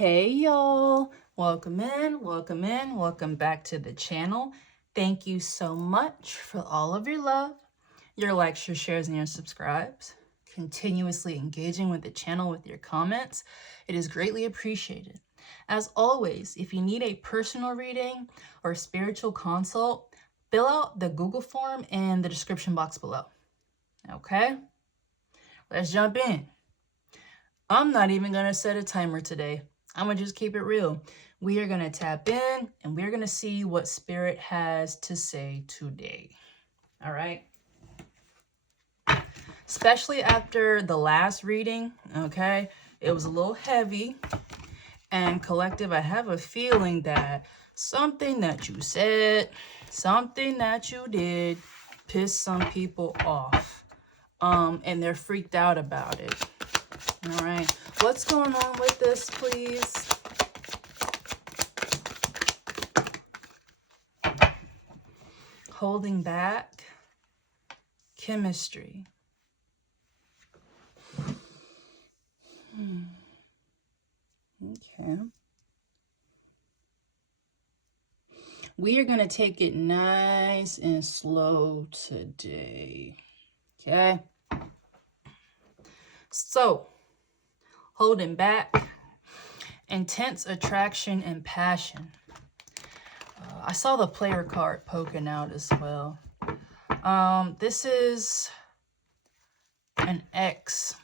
Hey y'all, welcome in, welcome back to the channel. Thank you so much for all of your love, your likes, your shares, and your subscribes. Continuously engaging with the channel with your comments. It is greatly appreciated. As always, if you need a personal reading or spiritual consult, fill out the Google form in the description box below. Okay, let's jump in. I'm not even gonna set a timer today. I'm gonna just keep it real. We are gonna tap in and we're gonna see what Spirit has to say today. All right. Especially after the last reading, okay? It was a little heavy. And collective, I have a feeling that something that you said, something that you did pissed some people off. And they're freaked out about it. All right. What's going on with this, please? Holding back. Chemistry. Okay. We are going to take it nice and slow today. Okay. So, holding back. Intense attraction and passion. I saw the player card poking out as well. This is an ex-lover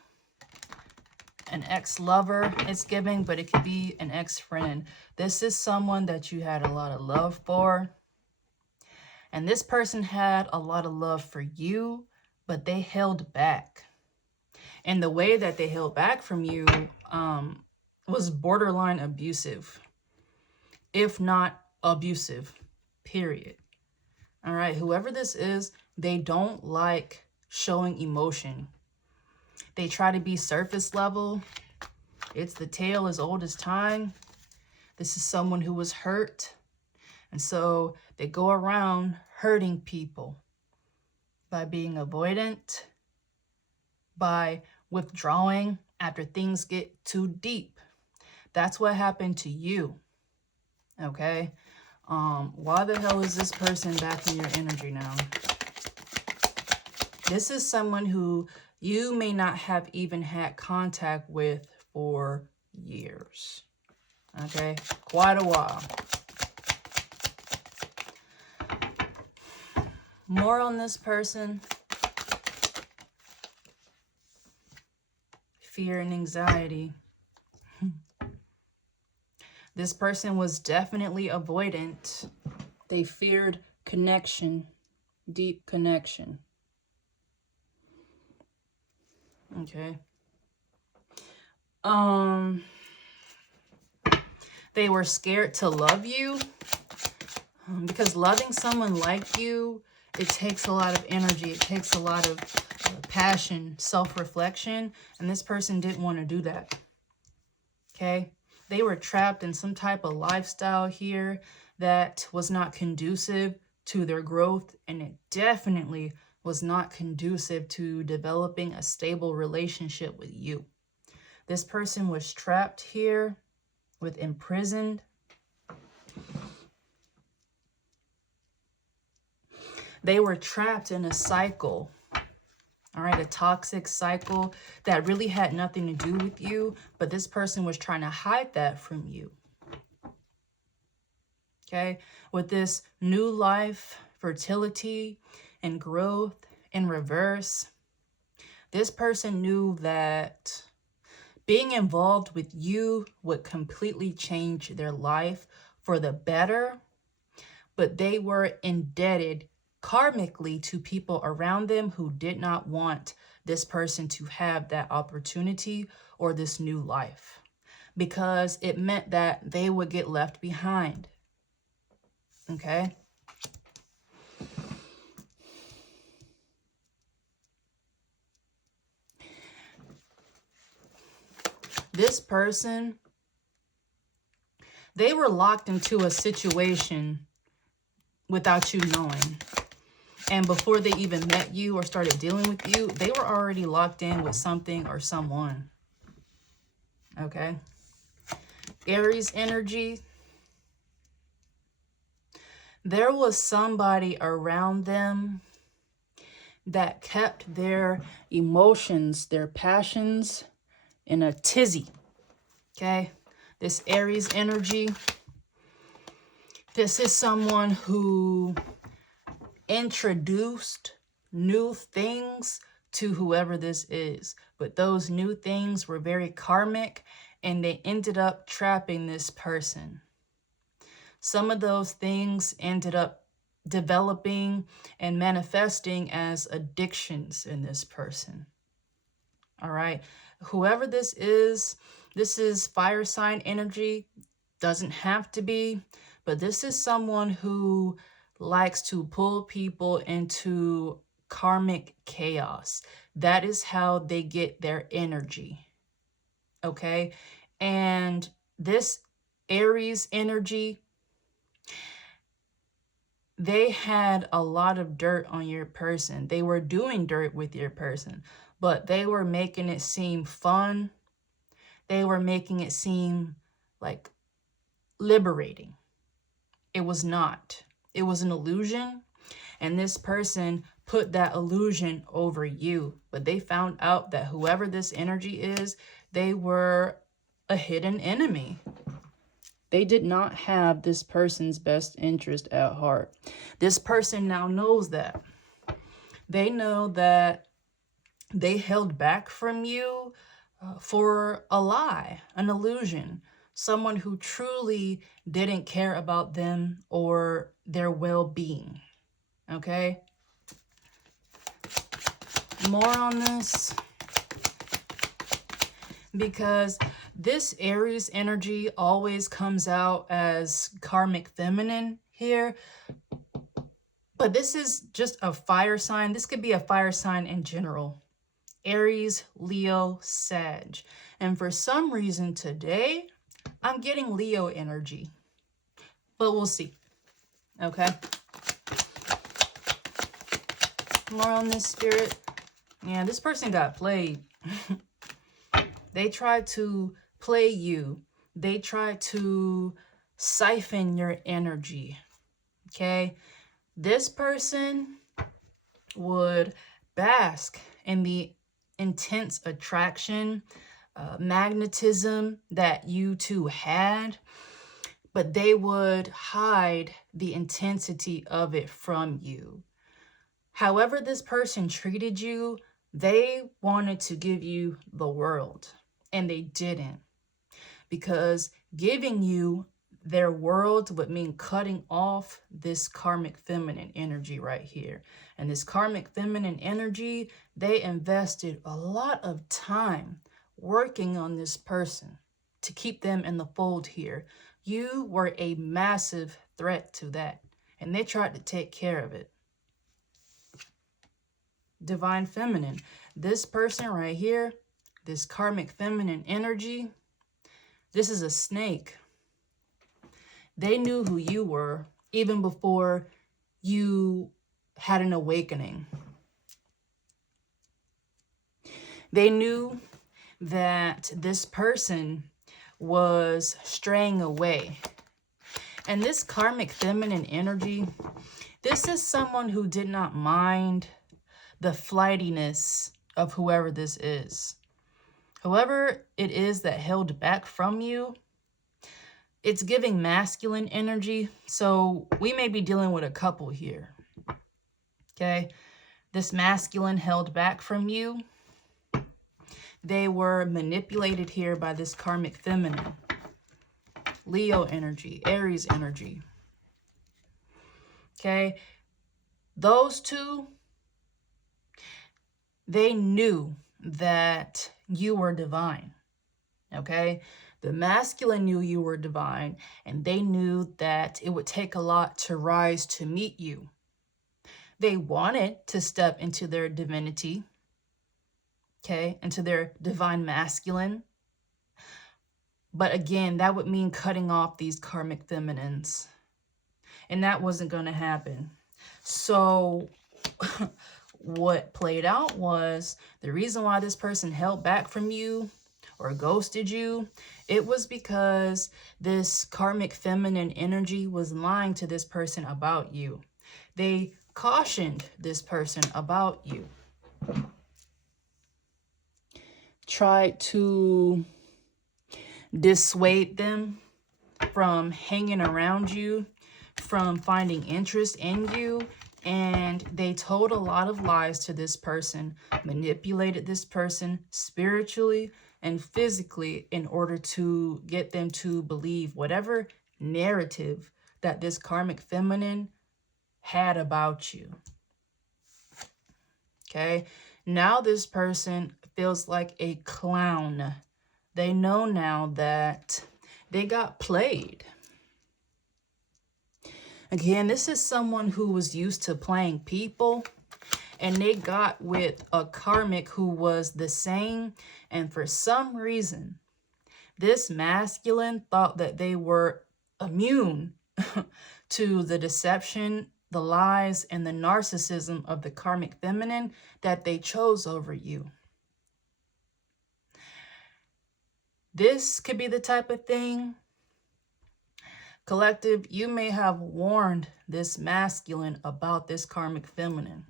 it's giving, but it could be an ex-friend. This is someone that you had a lot of love for. And this person had a lot of love for you, but they held back. And the way that they held back from you was borderline abusive, if not abusive, period. All right, whoever this is, they don't like showing emotion. They try to be surface level. It's the tale as old as time. This is someone who was hurt. And so they go around hurting people by being avoidant, by withdrawing after things get too deep. That's what happened to you. Okay? Why the hell is this person back in your energy now? This is someone who you may not have even had contact with for years. Okay? Quite a while. More on this person. Fear and anxiety. This person was definitely avoidant. They feared connection, deep connection. Okay. They were scared to love you because loving someone like you, it takes a lot of energy. It takes a lot of passion, self-reflection, and this person didn't want to do that. Okay. They were trapped in some type of lifestyle here that was not conducive to their growth, and it definitely was not conducive to developing a stable relationship with you. This person was trapped here with imprisoned. They were trapped in a cycle. All right, a toxic cycle that really had nothing to do with you, but this person was trying to hide that from you. Okay, with this new life, fertility, and growth in reverse, this person knew that being involved with you would completely change their life for the better, but they were indebted karmically to people around them who did not want this person to have that opportunity or this new life, because it meant that they would get left behind. Okay? This person, they were locked into a situation without you knowing. And before they even met you or started dealing with you, they were already locked in with something or someone. Okay? Aries energy, there was somebody around them that kept their emotions, their passions in a tizzy. Okay? This Aries energy, this is someone who introduced new things to whoever this is. But those new things were very karmic and they ended up trapping this person. Some of those things ended up developing and manifesting as addictions in this person. All right. Whoever this is fire sign energy. Doesn't have to be, but this is someone who likes to pull people into karmic chaos. That is how they get their energy. Okay? And this Aries energy, they had a lot of dirt on your person. They were doing dirt with your person, but they were making it seem fun. They were making it seem like liberating. It was not. It was an illusion, and this person put that illusion over you. But they found out that whoever this energy is, they were a hidden enemy. They did not have this person's best interest at heart. This person now knows that. They know that they held back from you for a lie, an illusion, someone who truly didn't care about them or their well-being. Okay? More on this, because this Aries energy always comes out as karmic feminine here, but this is just a fire sign. This could be a fire sign in general. Aries, Leo, Sag. And for some reason today, I'm getting Leo energy, but we'll see. Okay? More on this, Spirit. Yeah, this person got played. They tried to play you. They tried to siphon your energy. Okay? This person would bask in the intense attraction, magnetism that you two had, but they would hide the intensity of it from you. However this person treated you, they wanted to give you the world, and they didn't. Because giving you their world would mean cutting off this karmic feminine energy right here. And this karmic feminine energy, they invested a lot of time working on this person to keep them in the fold here. You were a massive threat to that, and they tried to take care of it. Divine feminine. This person right here, this karmic feminine energy, this is a snake. They knew who you were even before you had an awakening. They knew that this person was straying away. And this karmic feminine energy, this is someone who did not mind the flightiness of whoever this is. Whoever it is that held back from you, it's giving masculine energy. So we may be dealing with a couple here. Okay? This masculine held back from you. They were manipulated here by this karmic feminine. Leo energy, Aries energy. Okay? Those two, they knew that you were divine. Okay? The masculine knew you were divine, and they knew that it would take a lot to rise to meet you. They wanted to step into their divinity, okay, into their divine masculine. But again, that would mean cutting off these karmic feminines. And that wasn't going to happen. So what played out was the reason why this person held back from you or ghosted you, it was because this karmic feminine energy was lying to this person about you. They cautioned this person about you. Tried to dissuade them from hanging around you, from finding interest in you, and they told a lot of lies to this person, manipulated this person spiritually and physically in order to get them to believe whatever narrative that this karmic feminine had about you. Okay, now this person feels like a clown. They know now that they got played. Again, this is someone who was used to playing people, and they got with a karmic who was the same. And for some reason, this masculine thought that they were immune to the deception, the lies, and the narcissism of the karmic feminine that they chose over you. This could be the type of thing, collective, you may have warned this masculine about this karmic feminine.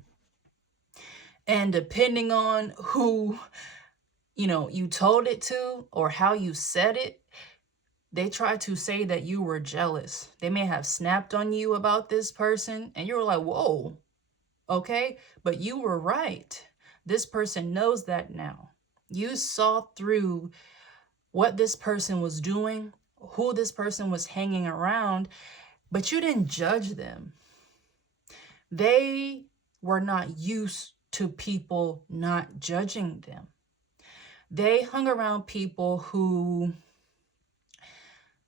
And depending on who, you told it to or how you said it, they tried to say that you were jealous. They may have snapped on you about this person and you were like, whoa, okay, but you were right. This person knows that now. You saw through what this person was doing, who this person was hanging around, but you didn't judge them. They were not used to people not judging them. They hung around people who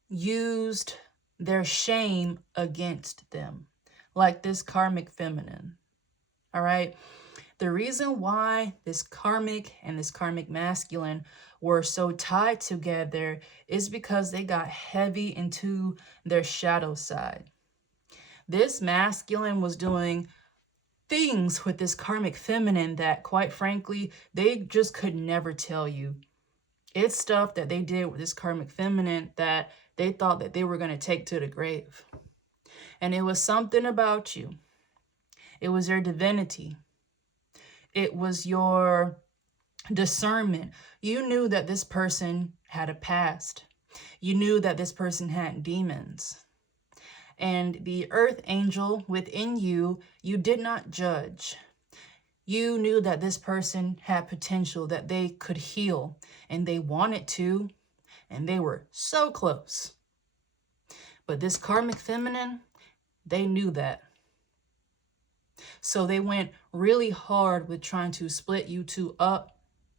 used their shame against them, like this karmic feminine. All right. The reason why this karmic and this karmic masculine were so tied together is because they got heavy into their shadow side. This masculine was doing things with this karmic feminine that, quite frankly, they just could never tell you. It's stuff that they did with this karmic feminine that they thought that they were going to take to the grave. And it was something about you. It was your divinity. It was your discernment. You knew that this person had a past. You knew that this person had demons. And the earth angel within you, you did not judge. You knew that this person had potential, that they could heal, and they wanted to, and they were so close. But this karmic feminine, they knew that. So they went really hard with trying to split you two up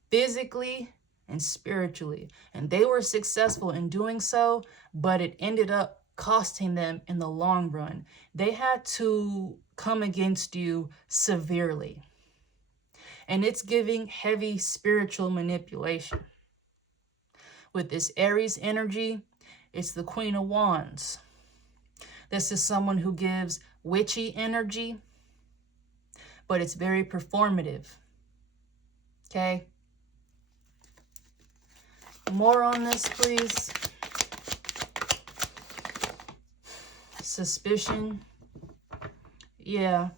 physically and spiritually. And they were successful in doing so, but it ended up costing them in the long run. They had to come against you severely. And it's giving heavy spiritual manipulation. With this Aries energy, it's the Queen of Wands. This is someone who gives witchy energy, but it's very performative. Okay? More on this, please. Suspicion. Yeah.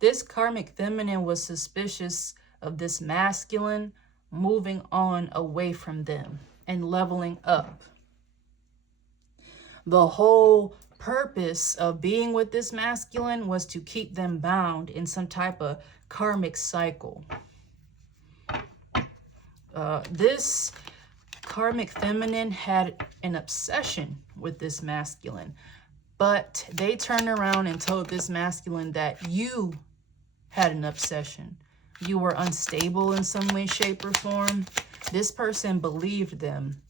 This karmic feminine was suspicious of this masculine moving on away from them and leveling up. The whole purpose of being with this masculine was to keep them bound in some type of karmic cycle. This karmic feminine had an obsession with this masculine, but they turned around and told this masculine that you had an obsession. You were unstable in some way, shape, or form. This person believed them.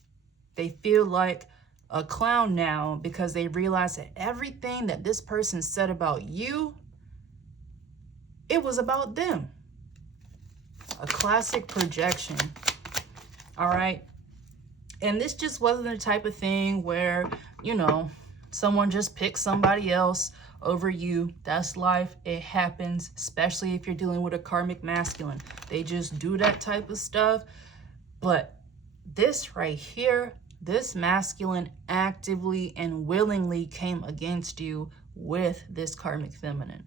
They feel like a clown now because they realize that everything that this person said about you, it was about them. A classic projection. All right. And this just wasn't the type of thing where, someone just picks somebody else over you. That's life. It happens, especially if you're dealing with a karmic masculine. They just do that type of stuff. But this right here, this masculine actively and willingly came against you with this karmic feminine.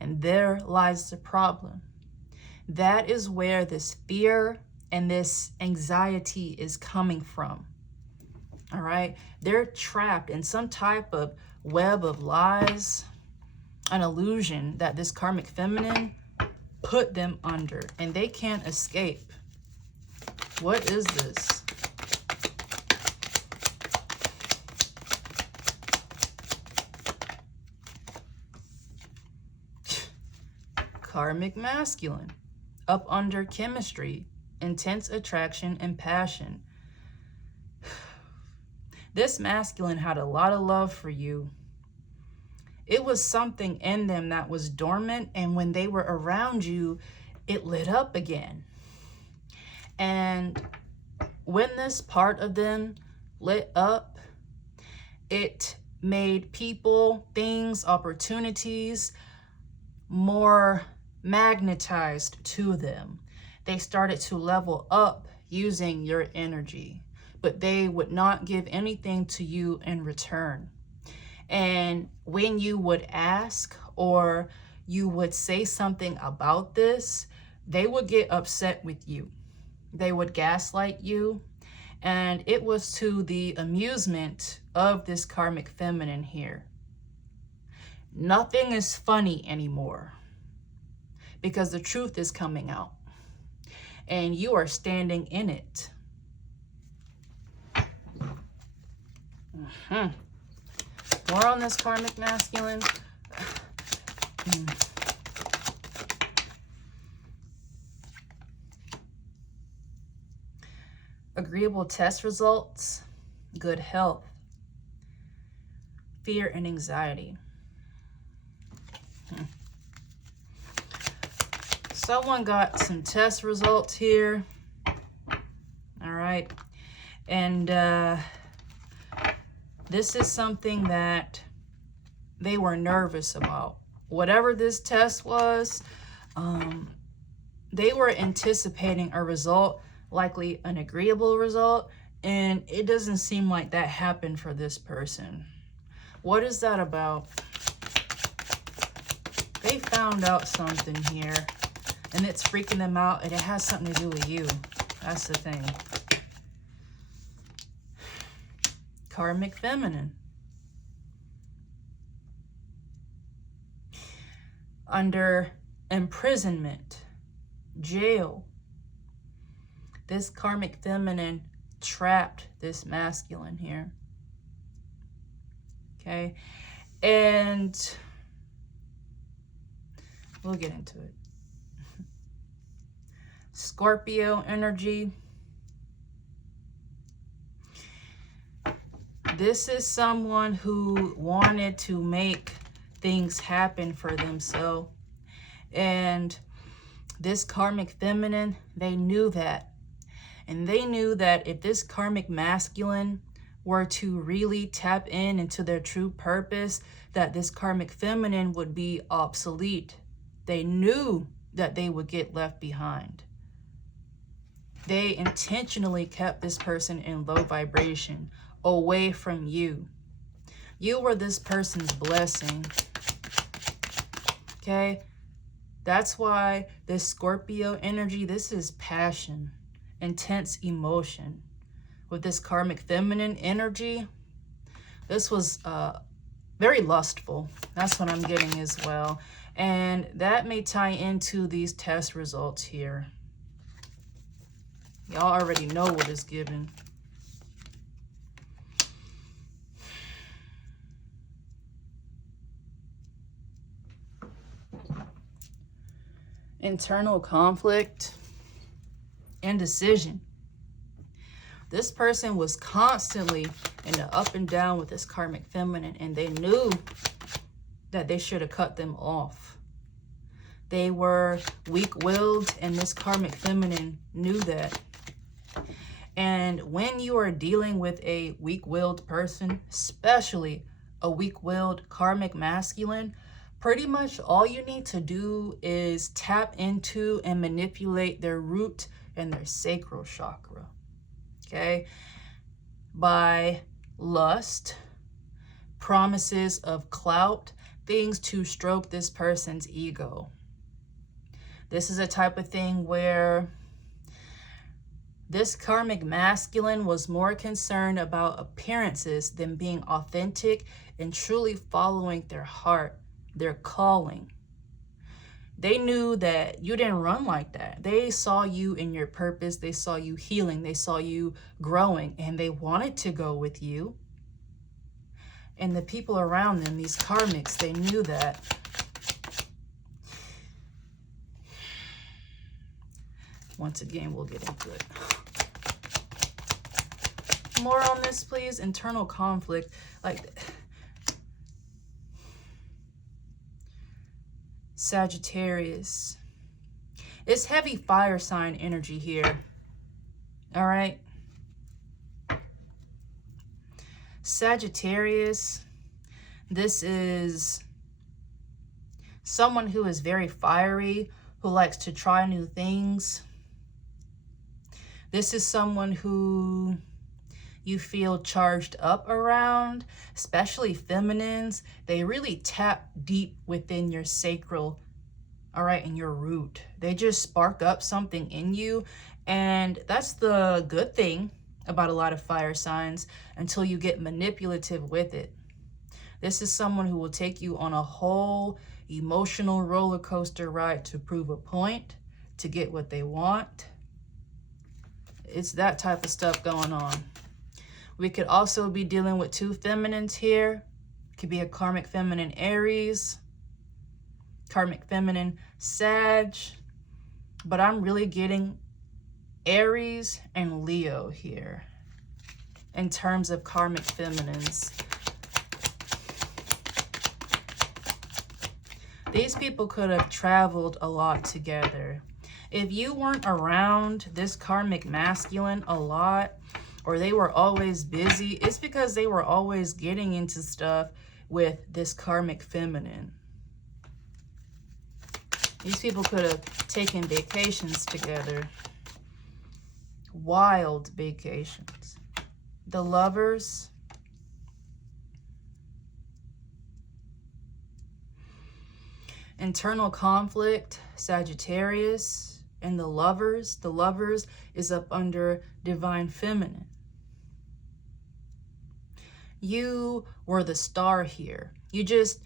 And there lies the problem. That is where this fear and this anxiety is coming from. All right? They're trapped in some type of web of lies, an illusion that this karmic feminine put them under, and they can't escape. What is this? Karmic masculine, up under chemistry, intense attraction and passion. This masculine had a lot of love for you. It was something in them that was dormant, and when they were around you, it lit up again. And when this part of them lit up, it made people, things, opportunities more magnetized to them. They started to level up using your energy, but they would not give anything to you in return. And when you would ask or you would say something about this, they would get upset with you. They would gaslight you. And it was to the amusement of this karmic feminine here. Nothing is funny anymore because the truth is coming out and you are standing in it. More on this karmic masculine. Agreeable test results, good health, fear and anxiety. Someone got some test results here. All right. And this is something that they were nervous about. Whatever this test was, they were anticipating a result, likely an agreeable result, and it doesn't seem like that happened for this person. What is that about? They found out something here, and it's freaking them out, and it has something to do with you. That's the thing. Karmic feminine. Under imprisonment, jail. This karmic feminine trapped this masculine here. Okay? And we'll get into it. Scorpio energy. This is someone who wanted to make things happen for themselves. And this karmic feminine, they knew that. And they knew that if this karmic masculine were to really tap into their true purpose, that this karmic feminine would be obsolete. They knew that they would get left behind. They intentionally kept this person in low vibration, away from you. You were this person's blessing. Okay? That's why this Scorpio energy, this is passion, intense emotion. With this karmic feminine energy, this was very lustful. That's what I'm getting as well. And that may tie into these test results here. Y'all already know what is given. Internal conflict, indecision. This person was constantly in the up and down with this karmic feminine, and they knew that they should have cut them off. They were weak-willed, and this karmic feminine knew that. And when you are dealing with a weak-willed person, especially a weak-willed karmic masculine, pretty much all you need to do is tap into and manipulate their root and their sacral chakra. okay? By lust, promises of clout, things to stroke this person's ego. This is a type of thing where this karmic masculine was more concerned about appearances than being authentic and truly following their heart, their calling. They knew that you didn't run like that. They saw you in your purpose. They saw you healing. They saw you growing, and they wanted to go with you. And the people around them, these karmics, they knew that. Once again, we'll get into it. More on this, please. Internal conflict. Like, Sagittarius. It's heavy fire sign energy here. All right. Sagittarius. This is someone who is very fiery, who likes to try new things. This is someone who you feel charged up around, especially feminines. They really tap deep within your sacral, all right, in your root. They just spark up something in you. And that's the good thing about a lot of fire signs until you get manipulative with it. This is someone who will take you on a whole emotional roller coaster ride to prove a point, to get what they want. It's that type of stuff going on. We could also be dealing with two feminines here. It could be a karmic feminine Aries, karmic feminine Sag, but I'm really getting Aries and Leo here in terms of karmic feminines. These people could have traveled a lot together. If you weren't around this karmic masculine a lot, or they were always busy, it's because they were always getting into stuff with this karmic feminine. These people could have taken vacations together. Wild vacations. The Lovers. Internal conflict, Sagittarius, and the Lovers. The Lovers is up under Divine Feminine. You were the star here. You just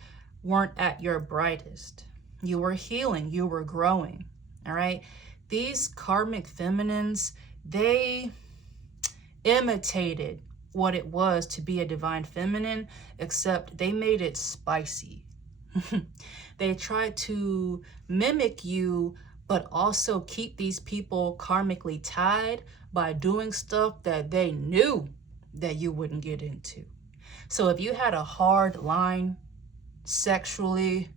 weren't at your brightest. You were healing. You were growing. All right. These karmic feminines, they imitated what it was to be a divine feminine, except they made it spicy. They tried to mimic you, but also keep these people karmically tied by doing stuff that they knew that you wouldn't get into. So if you had a hard line sexually,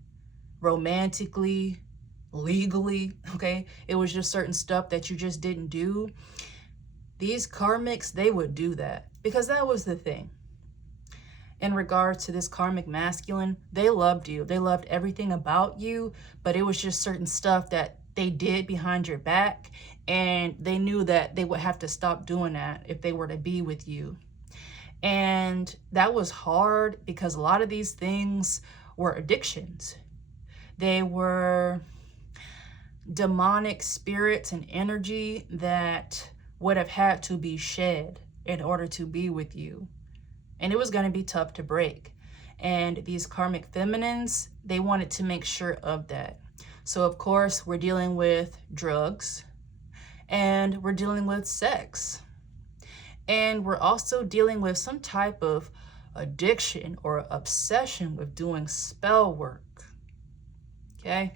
romantically, legally, okay, it was just certain stuff that you just didn't do, these karmics, they would do that because that was the thing. In regards to this karmic masculine, they loved you. They loved everything about you, but it was just certain stuff that they did behind your back, and they knew that they would have to stop doing that if they were to be with you. And that was hard because a lot of these things were addictions. They were demonic spirits and energy that would have had to be shed in order to be with you. And it was going to be tough to break. And these karmic feminines, they wanted to make sure of that. So of course, we're dealing with drugs, and we're dealing with sex. And we're also dealing with some type of addiction or obsession with doing spell work. Okay?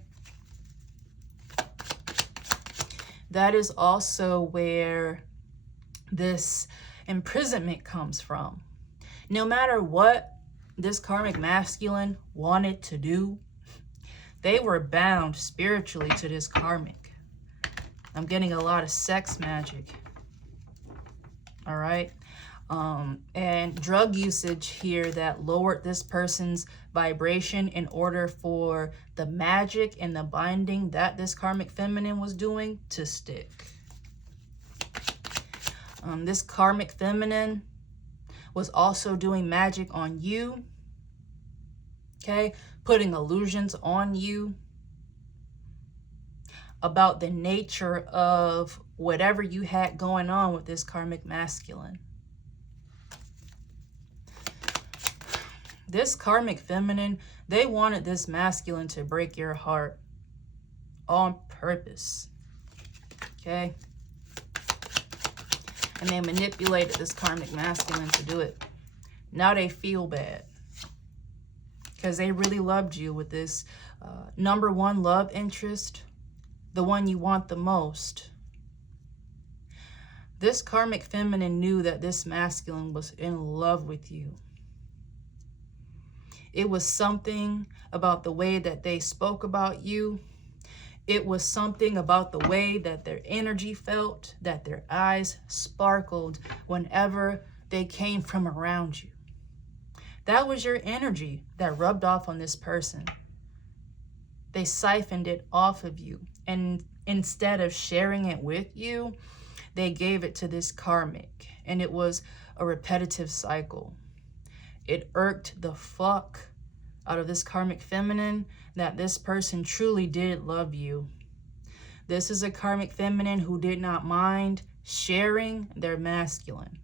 That is also where this imprisonment comes from. No matter what this karmic masculine wanted to do, they were bound spiritually to this karmic. I'm getting a lot of sex magic. All right. And drug usage here that lowered this person's vibration in order for the magic and the binding that this karmic feminine was doing to stick. This karmic feminine was also doing magic on you. Okay, putting illusions on you about the nature of whatever you had going on with this karmic masculine. This karmic feminine, they wanted this masculine to break your heart on purpose. Okay? And they manipulated this karmic masculine to do it. Now they feel bad because they really loved you with this number one love interest, the one you want the most. This karmic feminine knew that this masculine was in love with you. It was something about the way that they spoke about you. It was something about the way that their energy felt, that their eyes sparkled whenever they came from around you. That was your energy that rubbed off on this person. They siphoned it off of you. And instead of sharing it with you, they gave it to this karmic. And it was a repetitive cycle. It irked the fuck out of this karmic feminine that this person truly did love you. This is a karmic feminine who did not mind sharing their masculine.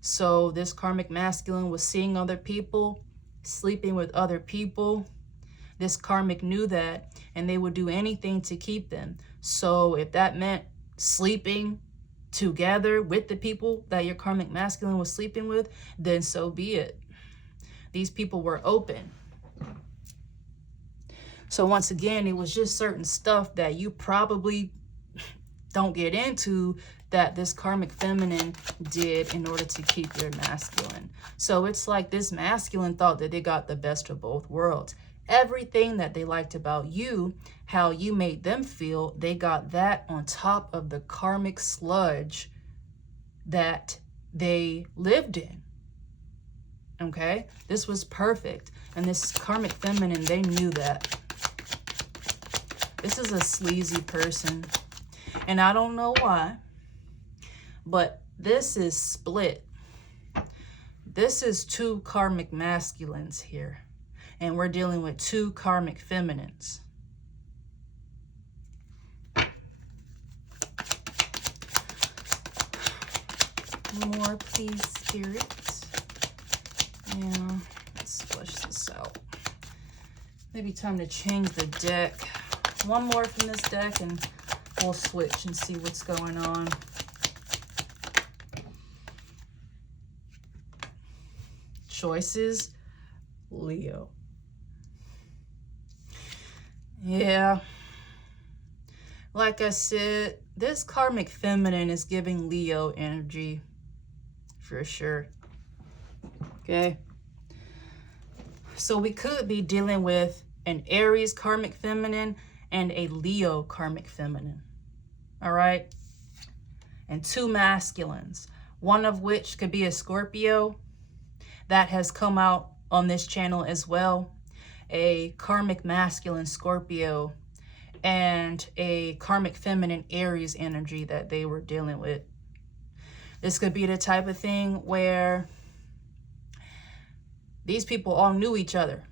So this karmic masculine was seeing other people, sleeping with other people. This karmic knew that, and they would do anything to keep them. So if that meant sleeping together with the people that your karmic masculine was sleeping with, then so be it. These people were open. So once again, it was just certain stuff that you probably don't get into that this karmic feminine did in order to keep your masculine. So it's like this masculine thought that they got the best of both worlds. Everything that they liked about you, how you made them feel, they got that on top of the karmic sludge that they lived in. Okay? This was perfect. And this karmic feminine, they knew that. This is a sleazy person. And I don't know why, but this is split. This is two karmic masculines here. And we're dealing with two karmic feminines. More, please, spirits. Yeah, let's flush this out. Maybe time to change the deck. One more from this deck and we'll switch and see what's going on. Choices, Leo. Yeah. Like I said, this karmic feminine is giving Leo energy for sure. Okay. So we could be dealing with an Aries karmic feminine and a Leo karmic feminine. All right. And two masculines, one of which could be a Scorpio that has come out on this channel as well. A karmic masculine Scorpio and a karmic feminine Aries energy that they were dealing with. This could be the type of thing where these people all knew each other.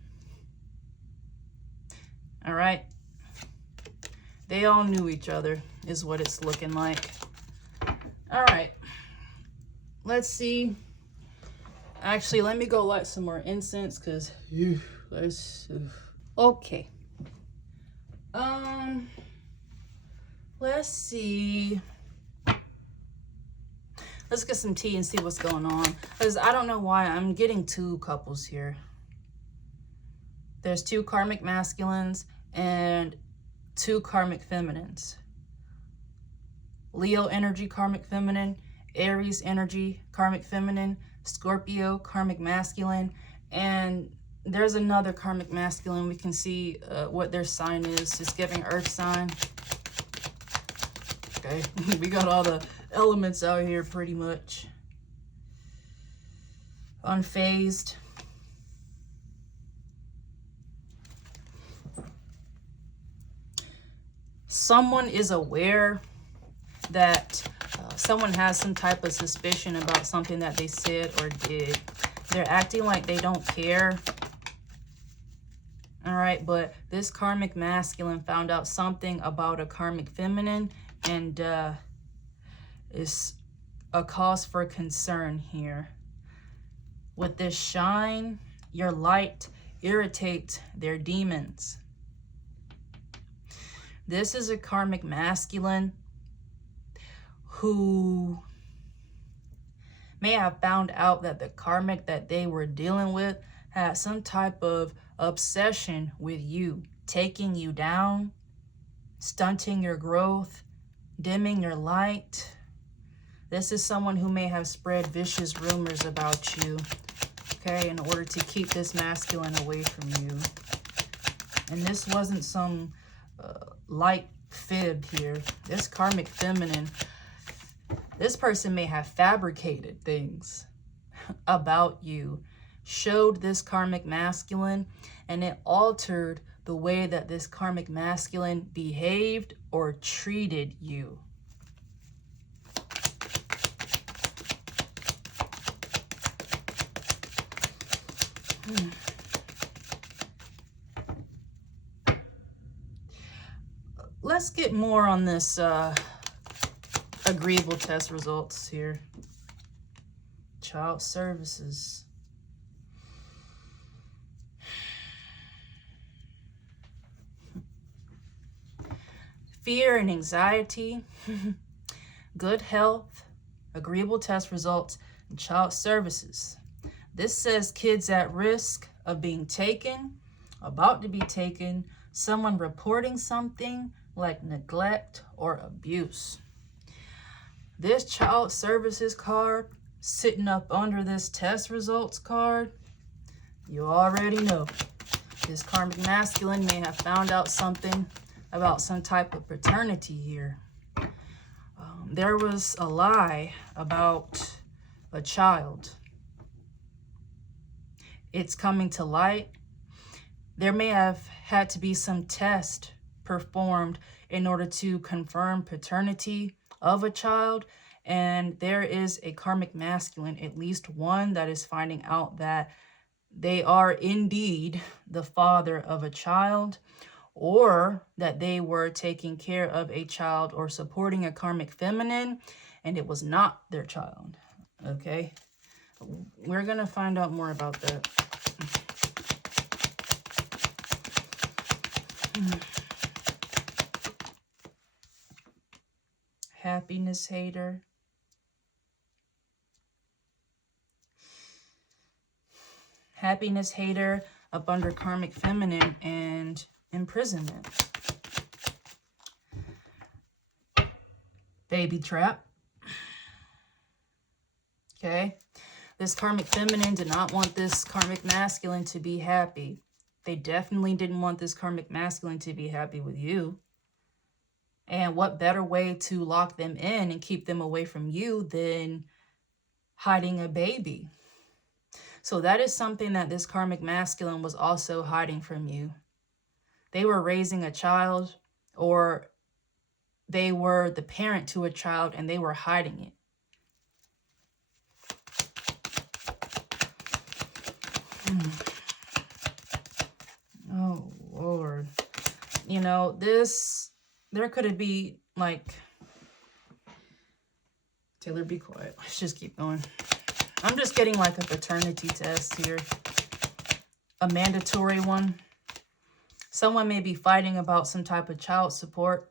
All right. They all knew each other is what it's looking like. All right. Let's see. Actually, let me go light some more incense because okay. Let's see. Let's get some tea and see what's going on. Because I don't know why I'm getting two couples here. There's two karmic masculines and two karmic feminines. Leo energy, karmic feminine. Aries energy, karmic feminine. Scorpio, karmic masculine. And there's another karmic masculine. We can see what their sign is. It's giving earth sign. Okay, we got all the elements out here pretty much. Unfazed. Someone is aware that Someone has some type of suspicion about something that they said or did. They're acting like they don't care. All right, but this karmic masculine found out something about a karmic feminine, and is a cause for concern here. With this shine, your light irritates their demons. This is a karmic masculine who may have found out that the karmic that they were dealing with had some type of obsession with you, taking you down, stunting your growth, dimming your light. This is someone who may have spread vicious rumors about you, okay, in order to keep this masculine away from you. And this wasn't some light fib here. This karmic feminine, this person may have fabricated things about you, showed this karmic masculine, and it altered the way that this karmic masculine behaved or treated you. Let's get more on this agreeable test results here. Child services. Fear and anxiety, good health, agreeable test results, and child services. This says kids at risk of being taken, about to be taken, someone reporting something like neglect or abuse. This child services card sitting up under this test results card, you already know. This karmic masculine may have found out something about some type of paternity here. There was a lie about a child. It's coming to light. There may have had to be some test performed in order to confirm paternity of a child, and there is a karmic masculine, at least one, that is finding out that they are indeed the father of a child, or that they were taking care of a child or supporting a karmic feminine and it was not their child. Okay, we're gonna find out more about that. Happiness hater. Happiness hater up under karmic feminine and imprisonment. Baby trap. Okay. This karmic feminine did not want this karmic masculine to be happy. They definitely didn't want this karmic masculine to be happy with you. And what better way to lock them in and keep them away from you than hiding a baby? So that is something that this karmic masculine was also hiding from you. They were raising a child, or they were the parent to a child and they were hiding it. Oh, Lord. You know, there could be like, Taylor, be quiet. Let's just keep going. I'm just getting like a paternity test here. A mandatory one. Someone may be fighting about some type of child support,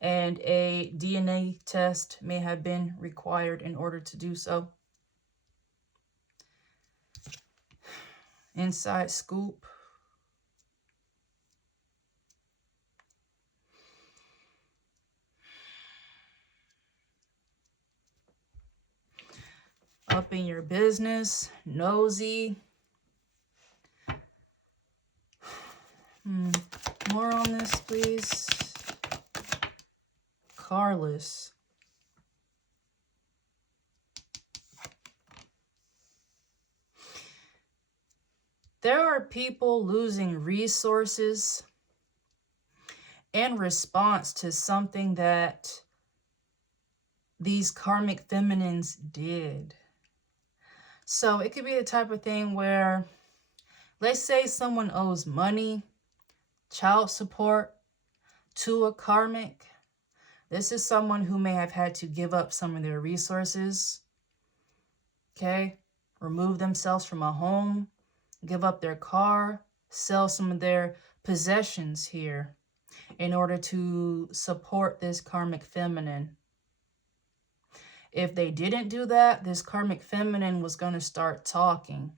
and a DNA test may have been required in order to do so. Inside scoop. Up in your business. Nosy. More on this, please. Carless. There are people losing resources in response to something that these karmic feminines did. So it could be the type of thing where, let's say someone owes money, child support to a karmic. This is someone who may have had to give up some of their resources, okay? Remove themselves from a home, give up their car, sell some of their possessions here in order to support this karmic feminine. If they didn't do that, this karmic feminine was going to start talking.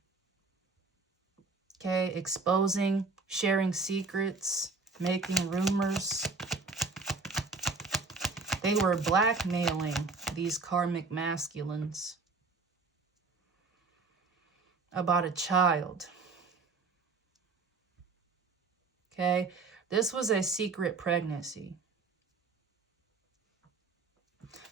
Okay, exposing, sharing secrets, making rumors. They were blackmailing these karmic masculines about a child. Okay, this was a secret pregnancy.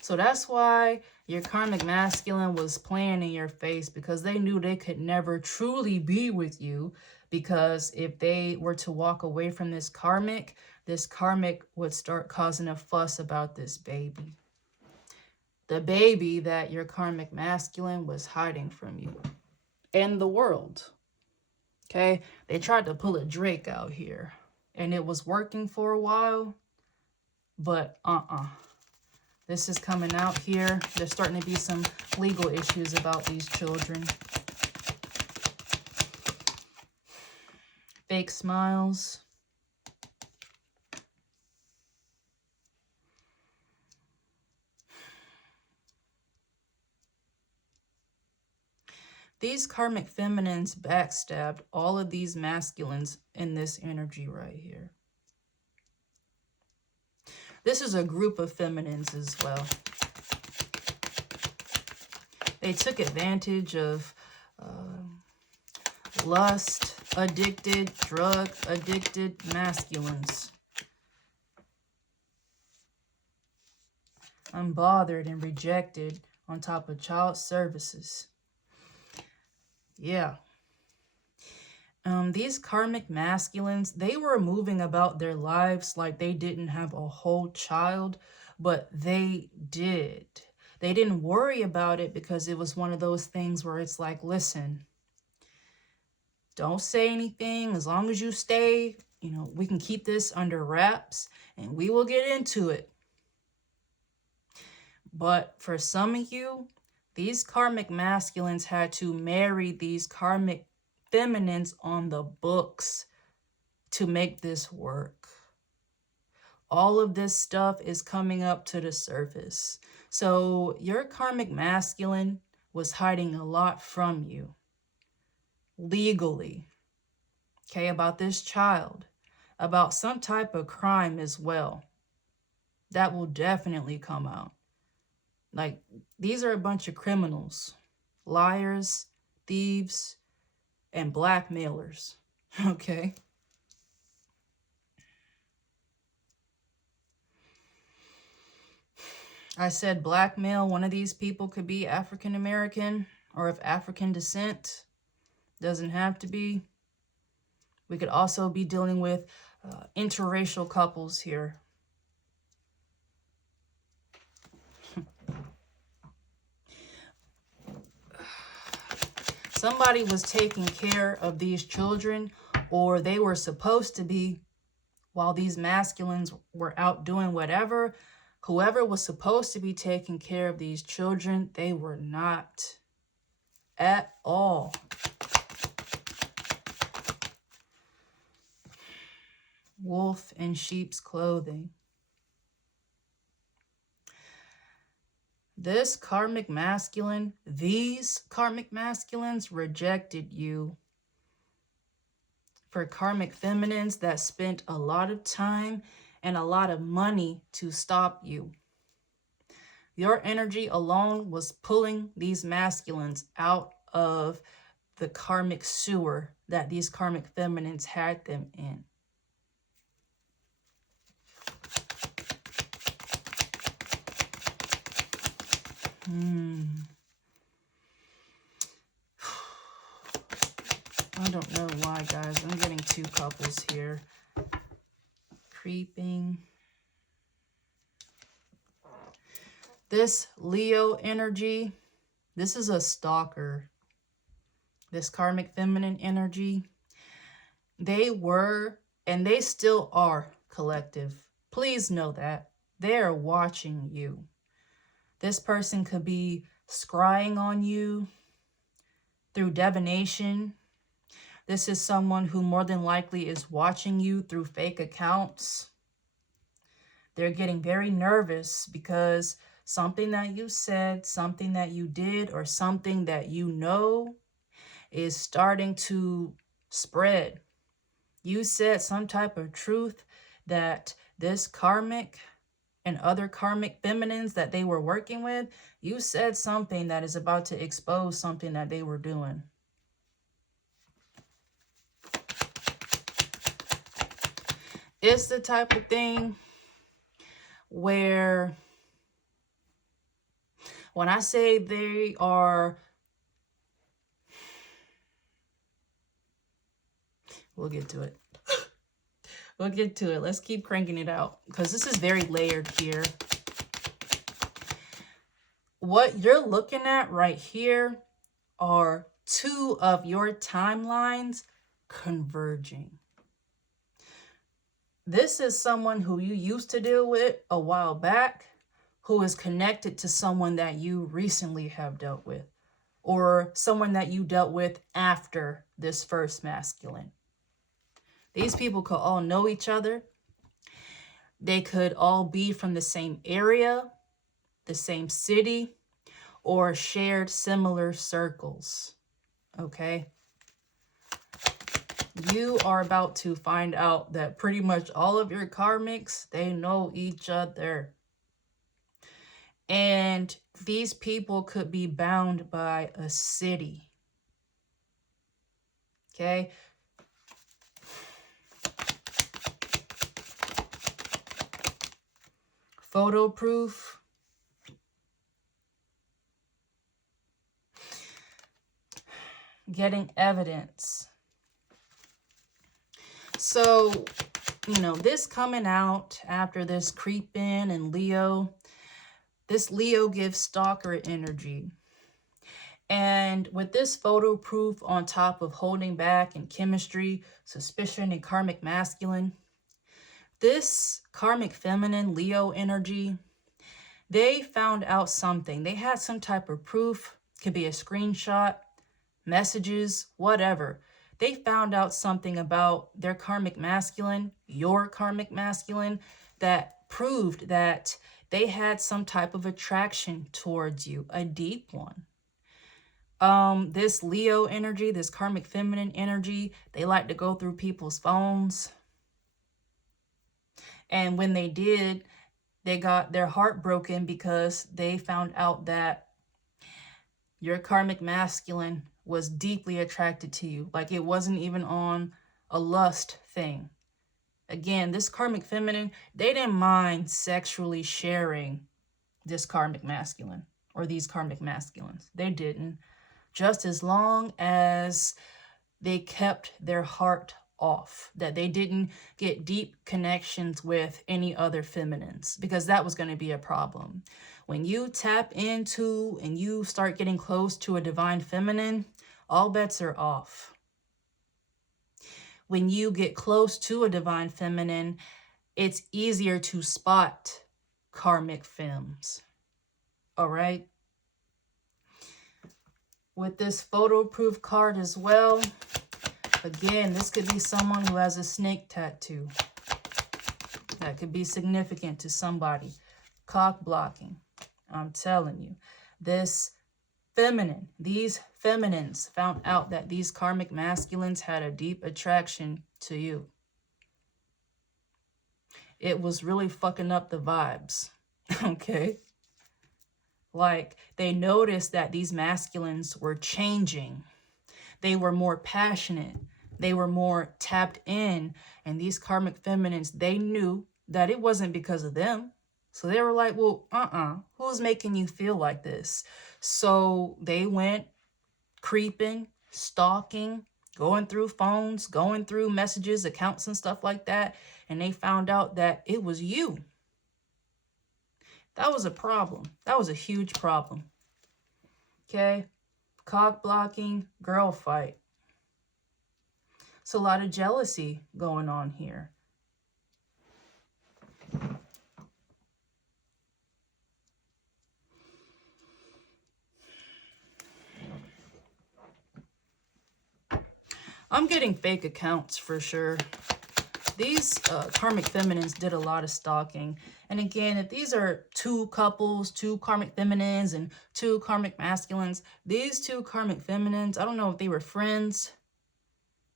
So that's why your karmic masculine was playing in your face, because they knew they could never truly be with you, because if they were to walk away from this karmic would start causing a fuss about this baby. The baby that your karmic masculine was hiding from you and the world. Okay, they tried to pull a Drake out here and it was working for a while, but this is coming out here. There's starting to be some legal issues about these children. Fake smiles. These karmic feminines backstabbed all of these masculines in this energy right here. This is a group of feminines as well. They took advantage of lust, addicted, drug addicted masculines. Unbothered and rejected on top of child services. Yeah. These karmic masculines, they were moving about their lives like they didn't have a whole child, but they did. They didn't worry about it because it was one of those things where it's like, listen, don't say anything. As long as you stay, we can keep this under wraps and we will get into it. But for some of you, these karmic masculines had to marry these karmic feminines on the books to make this work. All of this stuff is coming up to the surface. So your karmic masculine was hiding a lot from you legally, okay, about this child, about some type of crime as well. That will definitely come out. Like, these are a bunch of criminals, liars, thieves, and blackmailers, okay? I said blackmail. One of these people could be African American or of African descent. Doesn't have to be. We could also be dealing with interracial couples here. Somebody was taking care of these children, or they were supposed to be, while these masculines were out doing whatever. Whoever was supposed to be taking care of these children, they were not at all. Wolf in sheep's clothing. This karmic masculine, these karmic masculines rejected you. For karmic feminines that spent a lot of time and a lot of money to stop you. Your energy alone was pulling these masculines out of the karmic sewer that these karmic feminines had them in. I don't know why, guys. I'm getting two couples here. Creeping. This Leo energy, this is a stalker. This karmic feminine energy, they were and they still are collective. Please know that. They're watching you. This person could be scrying on you through divination. This is someone who more than likely is watching you through fake accounts. They're getting very nervous because something that you said, something that you did, or something that you know is starting to spread. You said some type of truth that this karmic and other karmic feminines that they were working with, you said something that is about to expose something that they were doing. It's the type of thing where when I say they are, we'll get to it. We'll get to it. Let's keep cranking it out because this is very layered here. What you're looking at right here are two of your timelines converging. This is someone who you used to deal with a while back, who is connected to someone that you recently have dealt with, or someone that you dealt with after this first masculine. These people could all know each other. They could all be from the same area, the same city, or shared similar circles. Okay? You are about to find out that pretty much all of your karmics, they know each other. And these people could be bound by a city. Okay? Photo proof. Getting evidence. So, you know, this coming out after this creep in and Leo, this Leo gives stalker energy. And with this photo proof on top of holding back and chemistry, suspicion and karmic masculine, this karmic feminine Leo energy, they found out something. They had some type of proof, could be a screenshot, messages, whatever. They found out something about their karmic masculine, your karmic masculine, that proved that they had some type of attraction towards you, a deep one. This Leo energy, this karmic feminine energy, they like to go through people's phones. And when they did, they got their heart broken because they found out that your karmic masculine was deeply attracted to you. Like it wasn't even on a lust thing. Again, this karmic feminine, they didn't mind sexually sharing this karmic masculine or these karmic masculines. They didn't. Just as long as they kept their heart off, that they didn't get deep connections with any other feminines, because that was going to be a problem. When you tap into and you start getting close to a divine feminine, all bets are off. When you get close to a divine feminine, it's easier to spot karmic femmes. All right? With this photo proof card as well, again, this could be someone who has a snake tattoo. That could be significant to somebody. Cock blocking. I'm telling you. This feminine, these feminines found out that these karmic masculines had a deep attraction to you. It was really fucking up the vibes. Okay? Like, they noticed that these masculines were changing. They were more passionate. They were more tapped in. And these karmic feminines, they knew that it wasn't because of them. So they were like, well, who's making you feel like this? So they went creeping, stalking, going through phones, going through messages, accounts and stuff like that. And they found out that it was you. That was a problem. That was a huge problem. Okay? Cock blocking, girl fight. It's a lot of jealousy going on here. I'm getting fake accounts for sure. These karmic feminines did a lot of stalking. And again, if these are two couples, two karmic feminines and two karmic masculines, these two karmic feminines, I don't know if they were friends.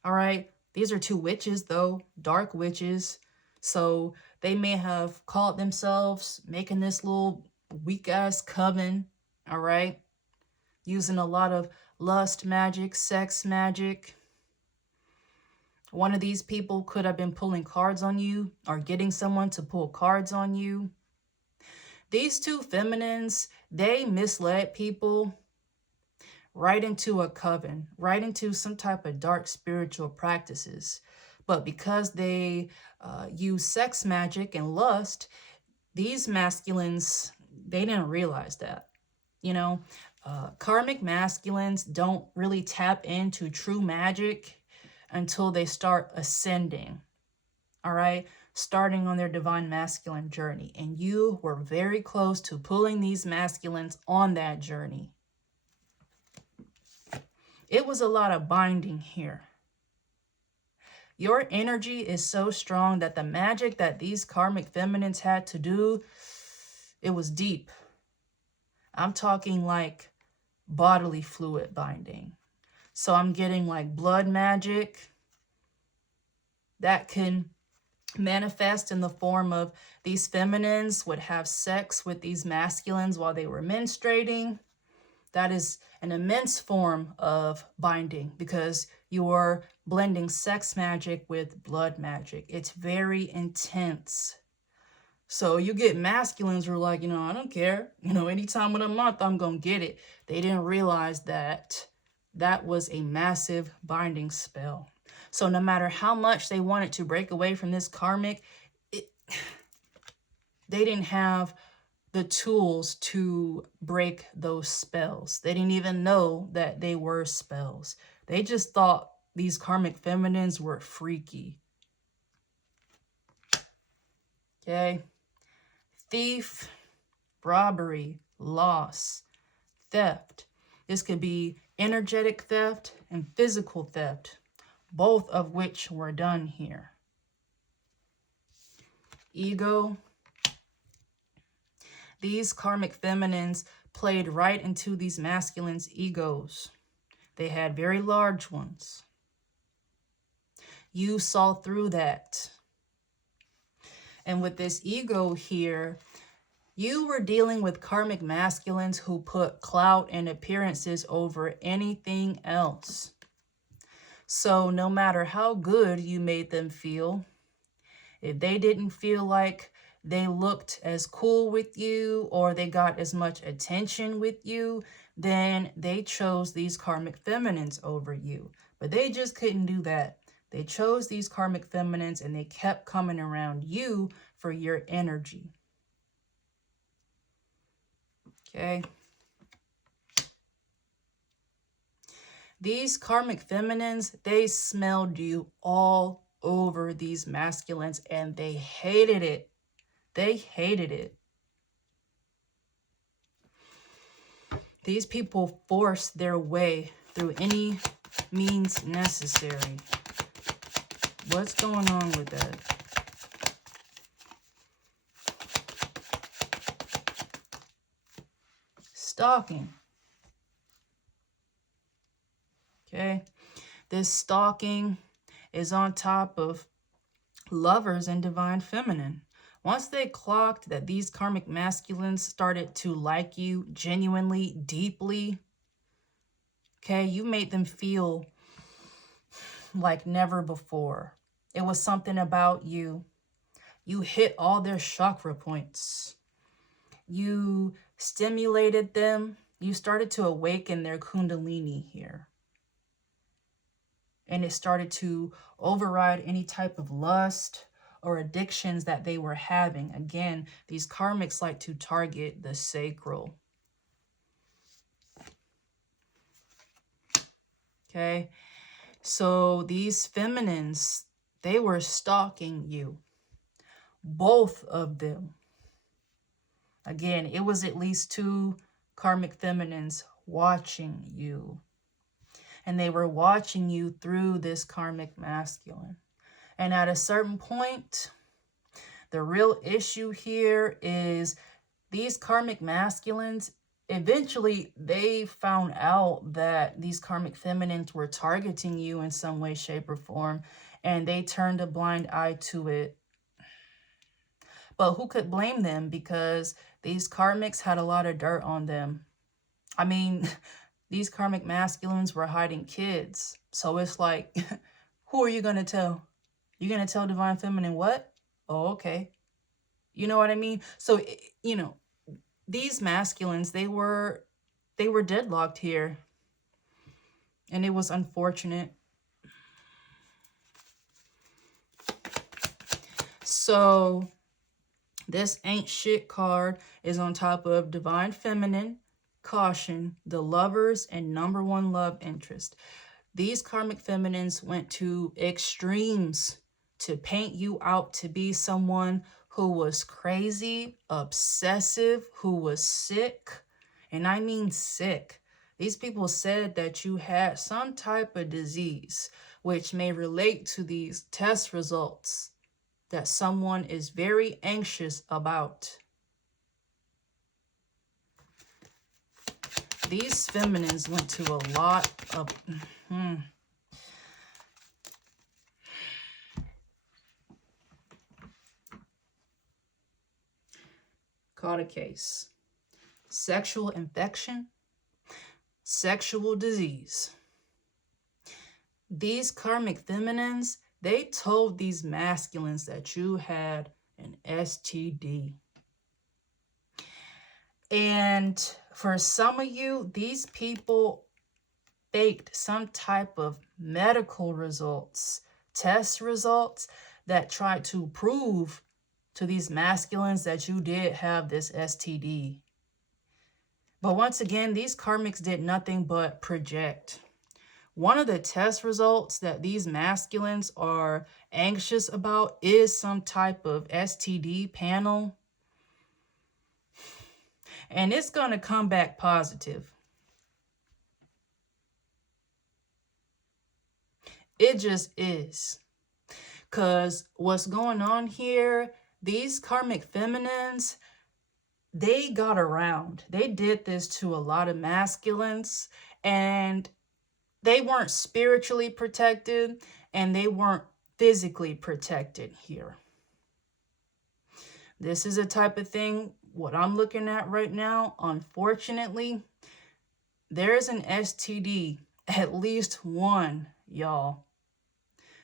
All right. These are two witches, though, dark witches. So they may have called themselves making this little weak ass coven. All right. Using a lot of lust magic, sex magic. One of these people could have been pulling cards on you or getting someone to pull cards on you. These two feminines, they misled people right into a coven, right into some type of dark spiritual practices. But because they use sex magic and lust, these masculines, they didn't realize that. You know, karmic masculines don't really tap into true magic until they start ascending, all right? Starting on their divine masculine journey. And you were very close to pulling these masculines on that journey. It was a lot of binding here. Your energy is so strong that the magic that these karmic feminines had to do, it was deep. I'm talking like bodily fluid binding. So I'm getting like blood magic that can manifest in the form of these feminines would have sex with these masculines while they were menstruating. That is an immense form of binding because you are blending sex magic with blood magic. It's very intense. So you get masculines who are like, I don't care. Anytime in a month, I'm going to get it. They didn't realize that that was a massive binding spell. So no matter how much they wanted to break away from this karmic, they didn't have the tools to break those spells. They didn't even know that they were spells. They just thought these karmic feminines were freaky. Okay? Thief, robbery, loss, theft. This could be energetic theft and physical theft, both of which were done here. Ego. These karmic feminines played right into these masculines' egos. They had very large ones. You saw through that. And with this ego here, you were dealing with karmic masculines who put clout and appearances over anything else. So no matter how good you made them feel, if they didn't feel like they looked as cool with you or they got as much attention with you, then they chose these karmic feminines over you. But they just couldn't do that. They chose these karmic feminines and they kept coming around you for your energy. Okay. These karmic feminines, they smelled you all over these masculines and they hated it. They hated it. These people forced their way through any means necessary. What's going on with that? Stalking. Okay. This stalking is on top of lovers and divine feminine. Once they clocked that these karmic masculines started to like you genuinely, deeply, okay, you made them feel like never before. It was something about you. You hit all their chakra points. You stimulated them. You started to awaken their kundalini here. And it started to override any type of lust or addictions that they were having. Again, these karmics like to target the sacral. Okay, so these feminines, they were stalking you. Both of them. Again, it was at least 2 karmic feminines watching you. And they were watching you through this karmic masculine. And at a certain point, the real issue here is these karmic masculines, eventually they found out that these karmic feminines were targeting you in some way, shape, or form, and they turned a blind eye to it. But who could blame them? Because these karmics had a lot of dirt on them. I mean, these karmic masculines were hiding kids. So it's like, who are you going to tell? You're going to tell divine feminine what? Oh, okay. You know what I mean? So, you know, these masculines, they were deadlocked here. And it was unfortunate. So this ain't shit card is on top of divine feminine, caution, the lovers, and number 1 love interest. These karmic feminines went to extremes to paint you out to be someone who was crazy, obsessive, who was sick. And I mean sick. These people said that you had some type of disease, which may relate to these test results that someone is very anxious about. These feminines went to a lot of... Caught a case. Sexual infection, sexual disease. These karmic feminines, they told these masculines that you had an STD. And for some of you, these people faked some type of medical results, test results that tried to prove to these masculines that you did have this STD. But once again, these karmics did nothing but project. One of the test results that these masculines are anxious about is some type of STD panel. And it's going to come back positive. It just is. Because what's going on here, these karmic feminines, they got around. They did this to a lot of masculines, and they weren't spiritually protected, and they weren't physically protected here. This is a type of thing, what I'm looking at right now, unfortunately, there's an STD, at least one, y'all.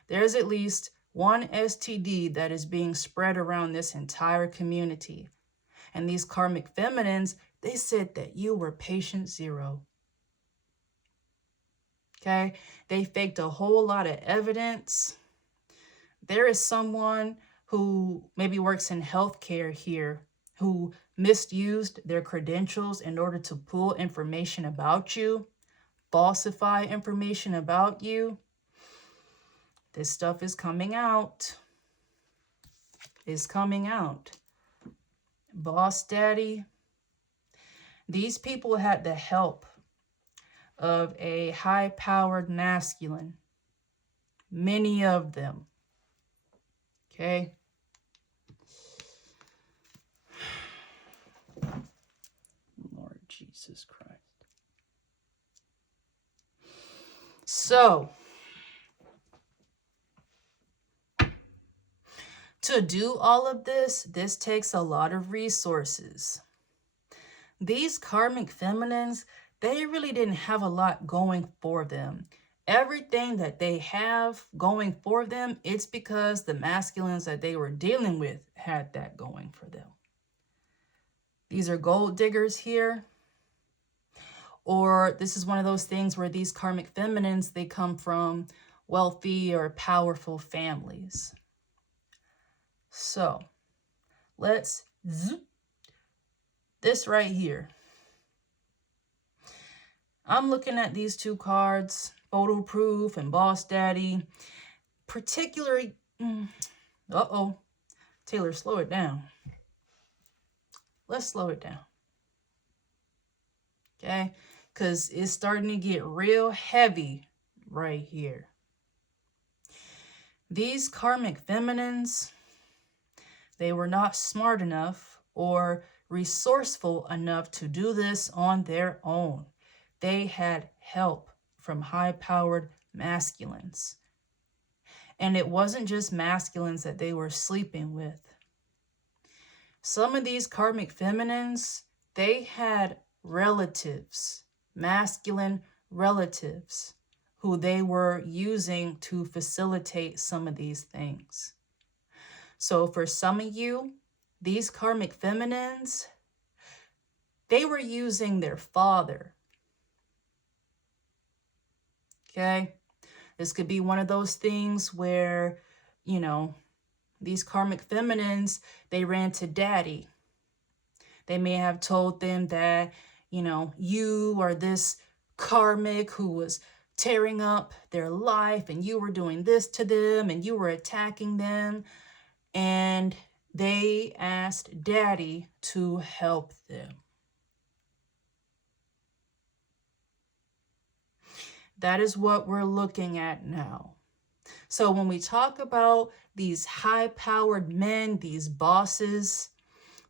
There's at least one STD that is being spread around this entire community. And these karmic feminines, they said that you were patient 0. Okay? They faked a whole lot of evidence. There is someone who maybe works in healthcare here who misused their credentials in order to pull information about you, falsify information about you. This stuff is coming out. It's coming out. Boss Daddy. These people had the help of a high-powered masculine. Many of them. Okay? Lord Jesus Christ. So, to do all of this, this takes a lot of resources. These karmic feminines, they really didn't have a lot going for them. Everything that they have going for them, it's because the masculines that they were dealing with had that going for them. These are gold diggers here. Or this is one of those things where these karmic feminines, they come from wealthy or powerful families. So let's zoom this right here. I'm looking at these two cards, Photo Proof and Boss Daddy. Particularly, uh-oh, Taylor, slow it down. Let's slow it down. Okay? Because it's starting to get real heavy right here. These karmic feminines, they were not smart enough or resourceful enough to do this on their own. They had help from high-powered masculines. And it wasn't just masculines that they were sleeping with. Some of these karmic feminines, they had relatives, masculine relatives, who they were using to facilitate some of these things. So for some of you, these karmic feminines, they were using their father. Okay? This could be one of those things where, you know, these karmic feminines, they ran to daddy. They may have told them that, you know, you are this karmic who was tearing up their life and you were doing this to them and you were attacking them. And they asked daddy to help them. That is what we're looking at now. So when we talk about these high-powered men, these bosses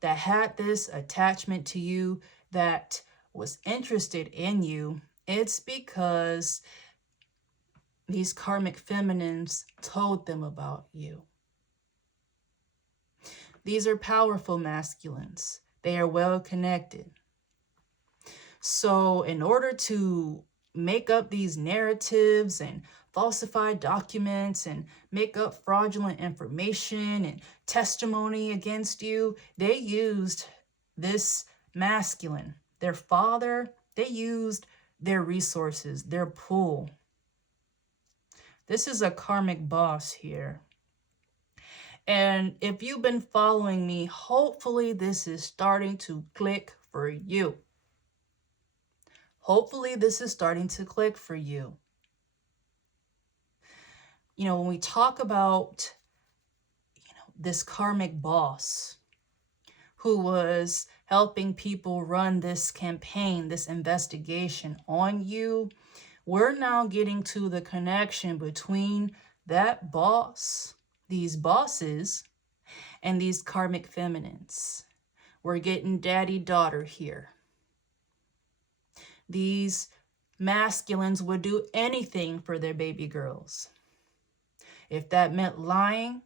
that had this attachment to you, that was interested in you, it's because these karmic feminines told them about you. These are powerful masculines. They are well connected. So in order to make up these narratives and falsify documents and make up fraudulent information and testimony against you, they used this masculine, their father. They used their resources, their pull. This is a karmic boss here. And if you've been following me, hopefully this is starting to click for you. Hopefully this is starting to click for you. You know, when we talk about, this karmic boss who was helping people run this campaign, this investigation on you, we're now getting to the connection between that boss, these bosses, and these karmic feminines. We're getting daddy-daughter here. These masculines would do anything for their baby girls. If that meant lying,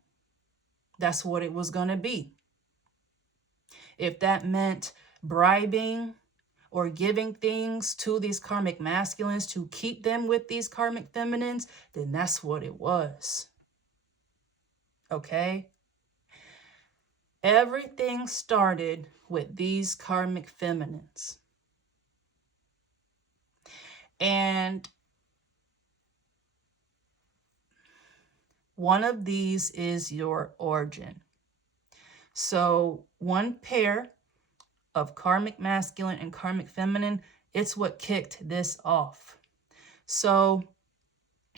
that's what it was going to be. If that meant bribing or giving things to these karmic masculines to keep them with these karmic feminines, then that's what it was. Okay? Everything started with these karmic feminines. And one of these is your origin. So one pair of karmic masculine and karmic feminine, it's what kicked this off. So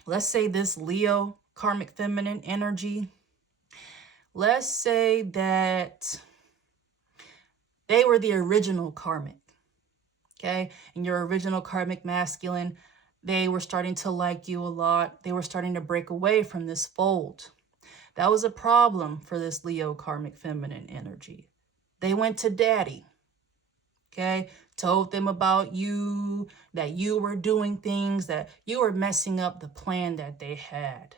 let's say this Leo karmic feminine energy, let's say that they were the original karmic. Okay, and your original karmic masculine, they were starting to like you a lot. They were starting to break away from this fold. That was a problem for this Leo karmic feminine energy. They went to daddy, okay, told them about you, that you were doing things, that you were messing up the plan that they had.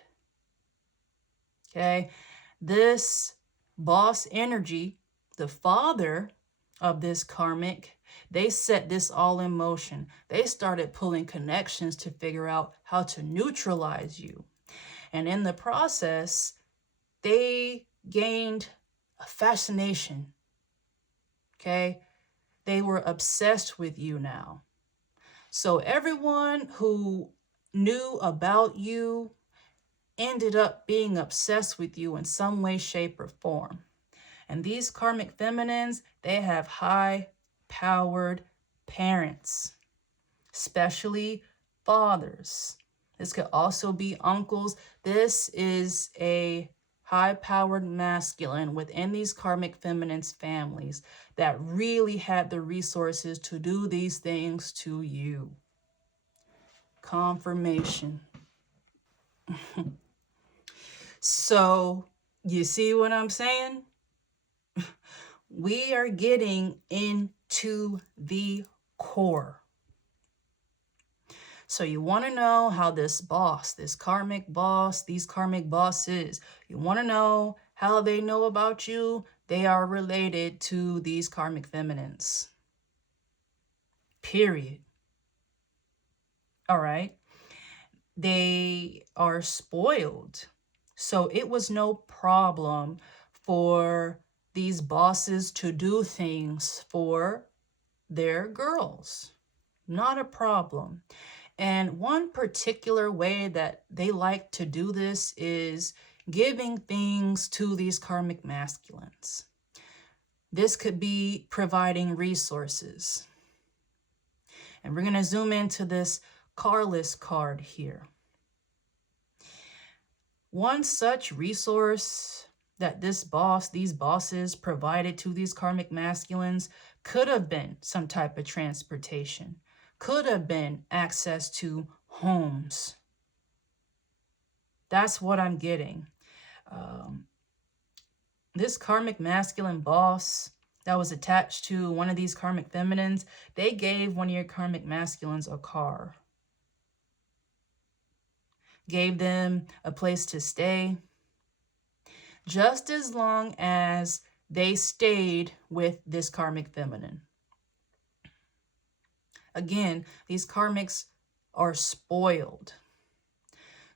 Okay, this boss energy, the father of this karmic, they set this all in motion. They started pulling connections to figure out how to neutralize you. And in the process, they gained a fascination. Okay? They were obsessed with you now. So everyone who knew about you ended up being obsessed with you in some way, shape, or form. And these karmic feminines, they have high-powered parents, especially fathers. This could also be uncles. This is a high-powered masculine within these karmic feminines families that really had the resources to do these things to you. Confirmation. So, you see what I'm saying? We are getting into the core. So you want to know how this boss, this karmic boss, these karmic bosses, you want to know how they know about you? They are related to these karmic feminines. Period. All right. They are spoiled. So it was no problem for these bosses to do things for their girls. Not a problem. And one particular way that they like to do this is giving things to these karmic masculines. This could be providing resources. And we're going to zoom into this Carless card here. One such resource that these bosses provided to these karmic masculines could have been some type of transportation, could have been access to homes. That's what I'm getting. This karmic masculine boss that was attached to one of these karmic feminines, they gave one of your karmic masculines a car. Gave them a place to stay, just as long as they stayed with this karmic feminine. Again, these karmics are spoiled.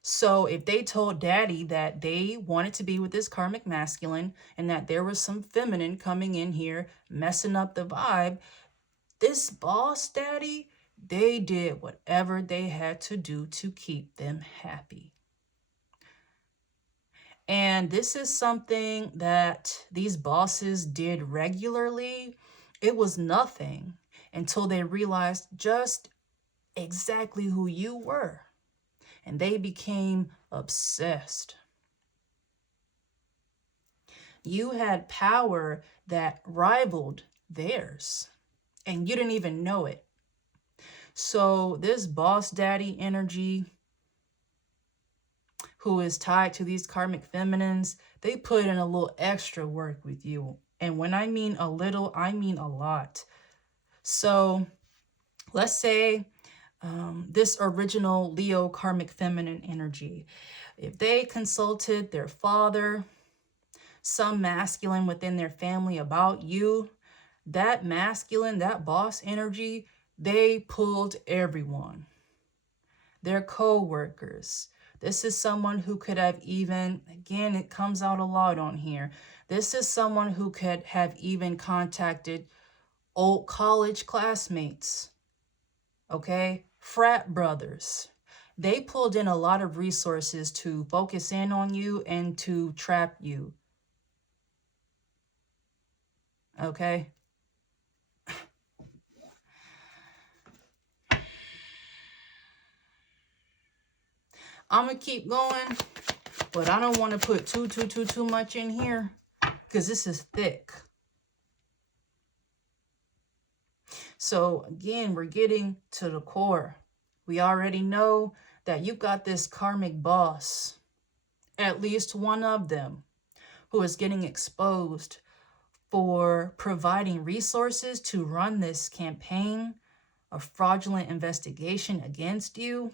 So if they told daddy that they wanted to be with this karmic masculine and that there was some feminine coming in here messing up the vibe, this boss daddy, they did whatever they had to do to keep them happy. And this is something that these bosses did regularly. It was nothing until they realized just exactly who you were. And they became obsessed. You had power that rivaled theirs, and you didn't even know it. So this boss daddy energy, who is tied to these karmic feminines, they put in a little extra work with you. And when I mean a little, I mean a lot. So let's say this original Leo karmic feminine energy, if they consulted their father, some masculine within their family about you, that masculine, that boss energy, they pulled everyone. Their co-workers. This is someone who could have even, again, it comes out a lot on here. This is someone who could have even contacted old college classmates, okay? Frat brothers. They pulled in a lot of resources to focus in on you and to trap you, okay? I'm gonna keep going, but I don't want to put too much in here because this is thick. So again, we're getting to the core. We already know that you've got this karmic boss, at least one of them, who is getting exposed for providing resources to run this campaign, a fraudulent investigation against you,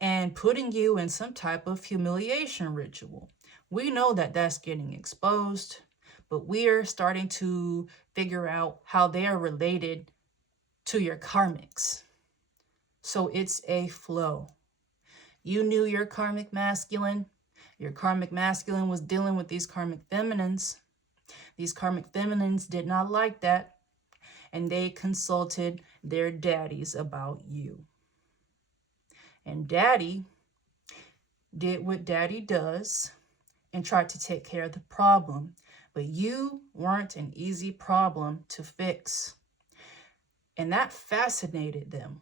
and putting you in some type of humiliation ritual. We know that that's getting exposed, but we are starting to figure out how they are related to your karmics. So it's a flow. You knew your karmic masculine. Your karmic masculine was dealing with these karmic feminines. These karmic feminines did not like that, and they consulted their daddies about you. And daddy did what daddy does and tried to take care of the problem. But you weren't an easy problem to fix. And that fascinated them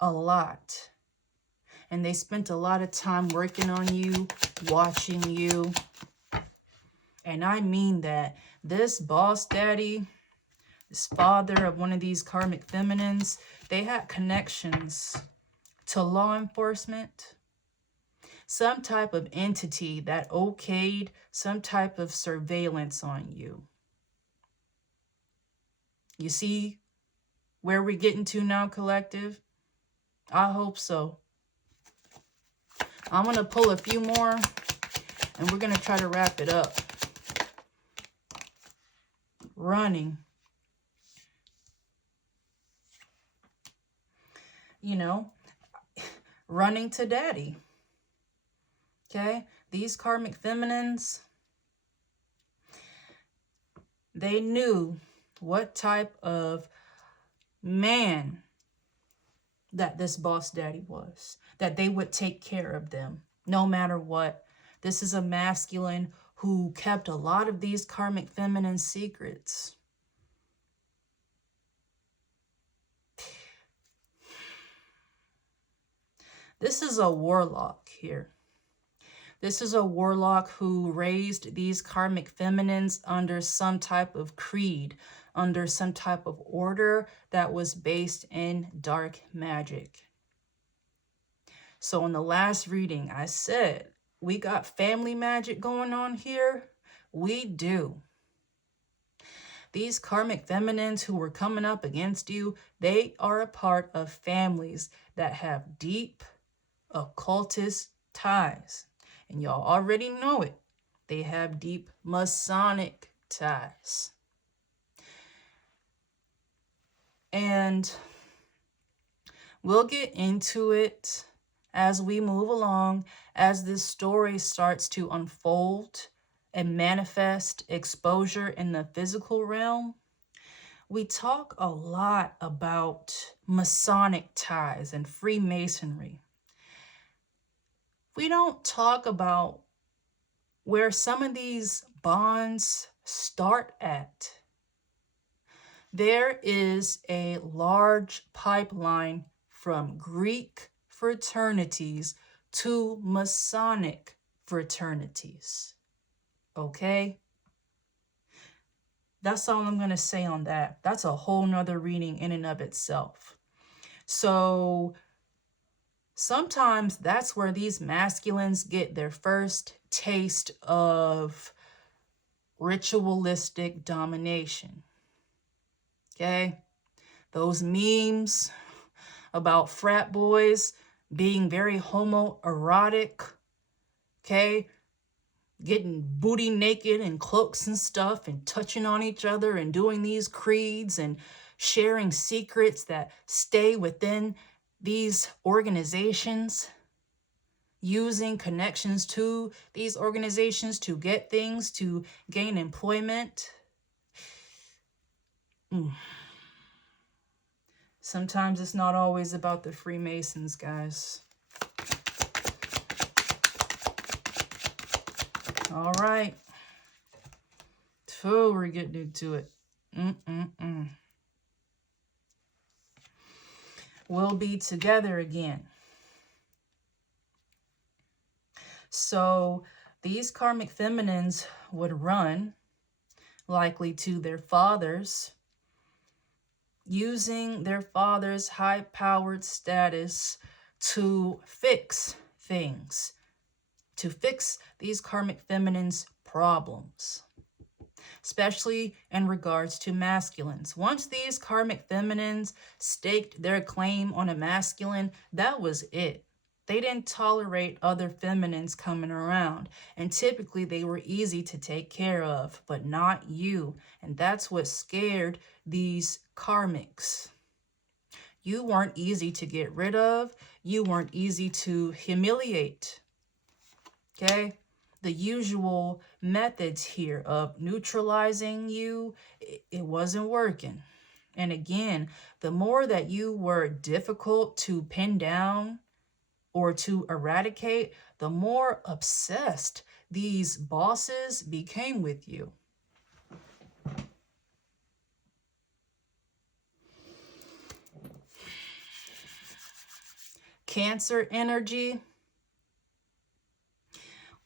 a lot. And they spent a lot of time working on you, watching you. And I mean that. This boss daddy, this father of one of these karmic feminines, they had connections to law enforcement, some type of entity that okayed some type of surveillance on you. You see where we're getting to now, collective? I hope so. I'm going to pull a few more, and we're going to try to wrap it up. Running. You know, running to daddy. Okay? These karmic feminines, they knew what type of man that this boss daddy was, that they would take care of them no matter what. This is a masculine who kept a lot of these karmic feminine secrets. This is a warlock here. This is a warlock who raised these karmic feminines under some type of creed, under some type of order that was based in dark magic. So in the last reading, I said, we got family magic going on here. We do. These karmic feminines who were coming up against you, they are a part of families that have deep occultist ties. And y'all already know it. They have deep Masonic ties. And we'll get into it as we move along, as this story starts to unfold and manifest exposure in the physical realm. We talk a lot about Masonic ties and Freemasonry. We don't talk about where some of these bonds start at. There is a large pipeline from Greek fraternities to Masonic fraternities. Okay? That's all I'm going to say on that. That's a whole nother reading in and of itself. So sometimes that's where these masculines get their first taste of ritualistic domination. Okay? Those memes about frat boys being very homoerotic, okay? Getting booty naked in cloaks and stuff and touching on each other and doing these creeds and sharing secrets that stay within these organizations, using connections to these organizations to get things, to gain employment. Sometimes it's not always about the Freemasons, guys. All right. So we're getting into it. We'll be together again. So these karmic feminines would run, likely to their fathers, using their father's high-powered status to fix things, to fix these karmic feminines' problems, especially in regards to masculines. Once these karmic feminines staked their claim on a masculine, that was it. They didn't tolerate other feminines coming around, and typically they were easy to take care of, but not you. And that's what scared these karmics. You weren't easy to get rid of. You weren't easy to humiliate. Okay? The usual methods here of neutralizing you, it wasn't working. And again, the more that you were difficult to pin down or to eradicate, the more obsessed these bosses became with you. Cancer energy,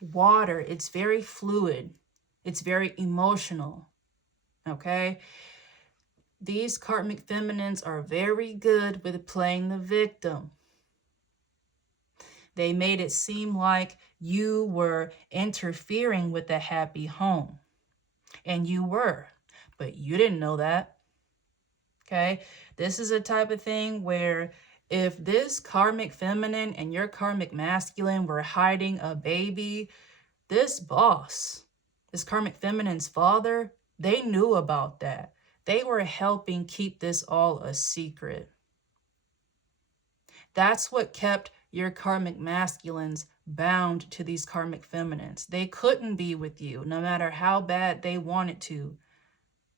water, it's very fluid. It's very emotional, okay? These karmic feminines are very good with playing the victim. They made it seem like you were interfering with a happy home. And you were, but you didn't know that. Okay? This is a type of thing where if this karmic feminine and your karmic masculine were hiding a baby, this boss, this karmic feminine's father, they knew about that. They were helping keep this all a secret. That's what kept your karmic masculines bound to these karmic feminines. They couldn't be with you no matter how bad they wanted to.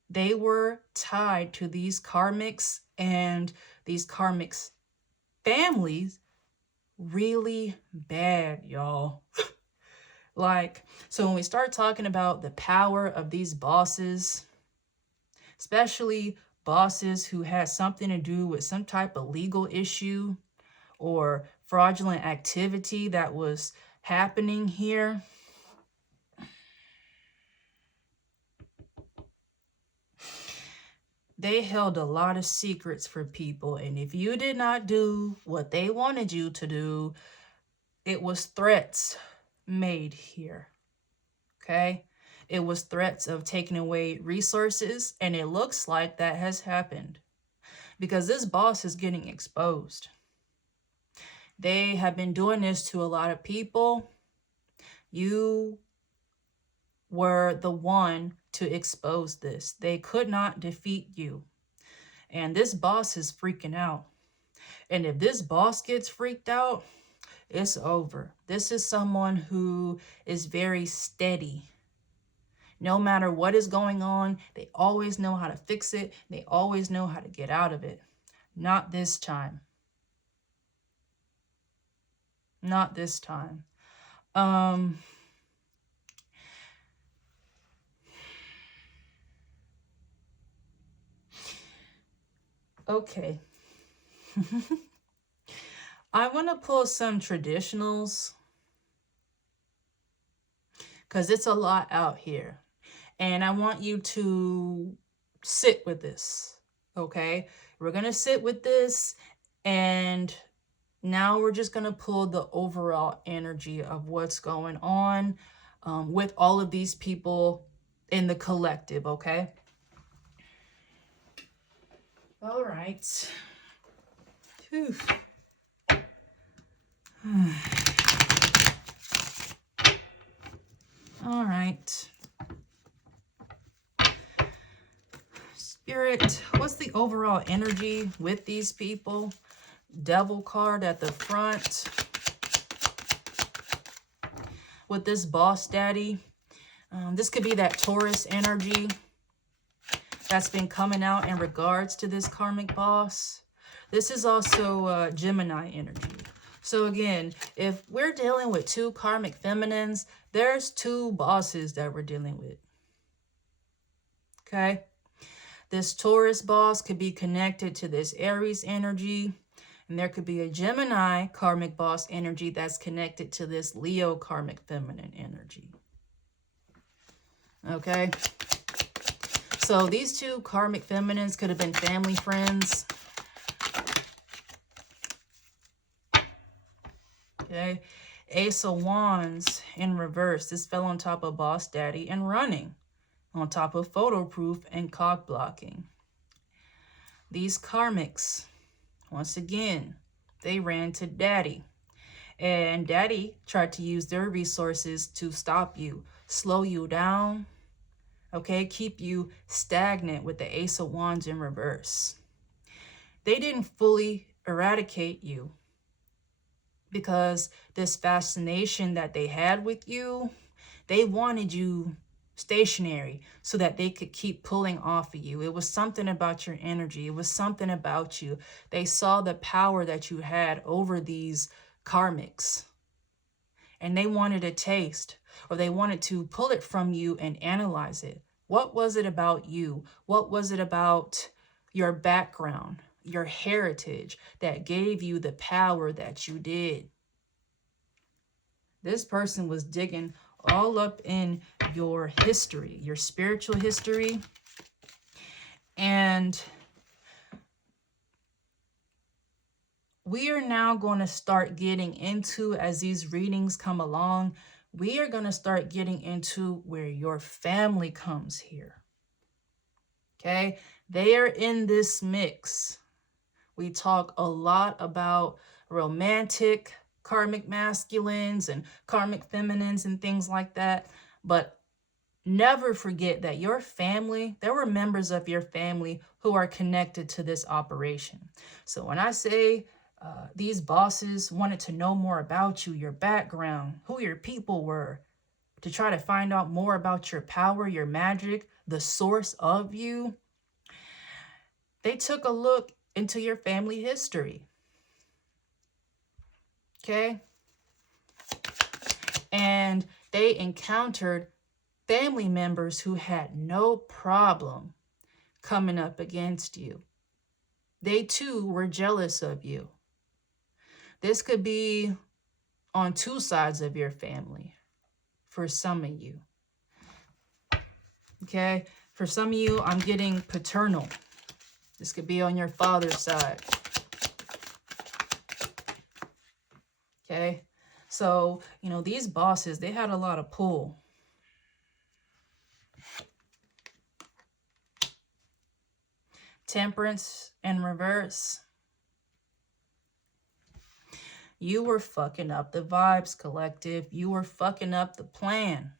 They were tied to these karmics and these karmics' families really bad, y'all. Like, so when we start talking about the power of these bosses, especially bosses who had something to do with some type of legal issue or fraudulent activity that was happening here, they held a lot of secrets for people. And if you did not do what they wanted you to do, it was threats made here. Okay? It was threats of taking away resources. And it looks like that has happened because this boss is getting exposed. They have been doing this to a lot of people. You were the one to expose this. They could not defeat you. And this boss is freaking out. And if this boss gets freaked out, it's over. This is someone who is very steady. No matter what is going on, they always know how to fix it. They always know how to get out of it. Not this time. Not this time. Okay. I want to pull some traditionals because it's a lot out here. And I want you to sit with this, okay? We're going to sit with this, and now we're just going to pull the overall energy of what's going on with all of these people in the collective, okay? All right. Whew. All right. Spirit, what's the overall energy with these people? Devil card at the front. With this boss daddy. This could be that Taurus energy that's been coming out in regards to this karmic boss. This is also Gemini energy. So again, if we're dealing with two karmic feminines, there's two bosses that we're dealing with. Okay? This Taurus boss could be connected to this Aries energy. And there could be a Gemini karmic boss energy that's connected to this Leo karmic feminine energy. Okay? So these two karmic feminines could have been family friends. Okay? Ace of Wands in reverse. This fell on top of Boss Daddy and running. On top of photo proof and cock blocking. These karmics, once again, they ran to Daddy. And Daddy tried to use their resources to stop you, slow you down, okay, keep you stagnant with the Ace of Wands in reverse. They didn't fully eradicate you because this fascination that they had with you, they wanted you stationary so that they could keep pulling off of you. It was something about your energy. It was something about you. They saw the power that you had over these karmics. And they wanted a taste, or they wanted to pull it from you and analyze it. What was it about you? What was it about your background, your heritage, that gave you the power that you did? This person was digging all up in your history, your spiritual history. And we are now going to start getting into, as these readings come along, we are going to start getting into where your family comes here. Okay? They are in this mix. We talk a lot about romantic karmic masculines and karmic feminines and things like that. But never forget that your family, there were members of your family who are connected to this operation. So when I say these bosses wanted to know more about you, your background, who your people were, to try to find out more about your power, your magic, the source of you, they took a look into your family history. Okay? And they encountered family members who had no problem coming up against you. They too were jealous of you. This could be on two sides of your family for some of you. Okay? For some of you, I'm getting paternal. This could be on your father's side. Okay? So, you know, these bosses, they had a lot of pull. Temperance and reverse. You were fucking up the vibes, collective. You were fucking up the plan.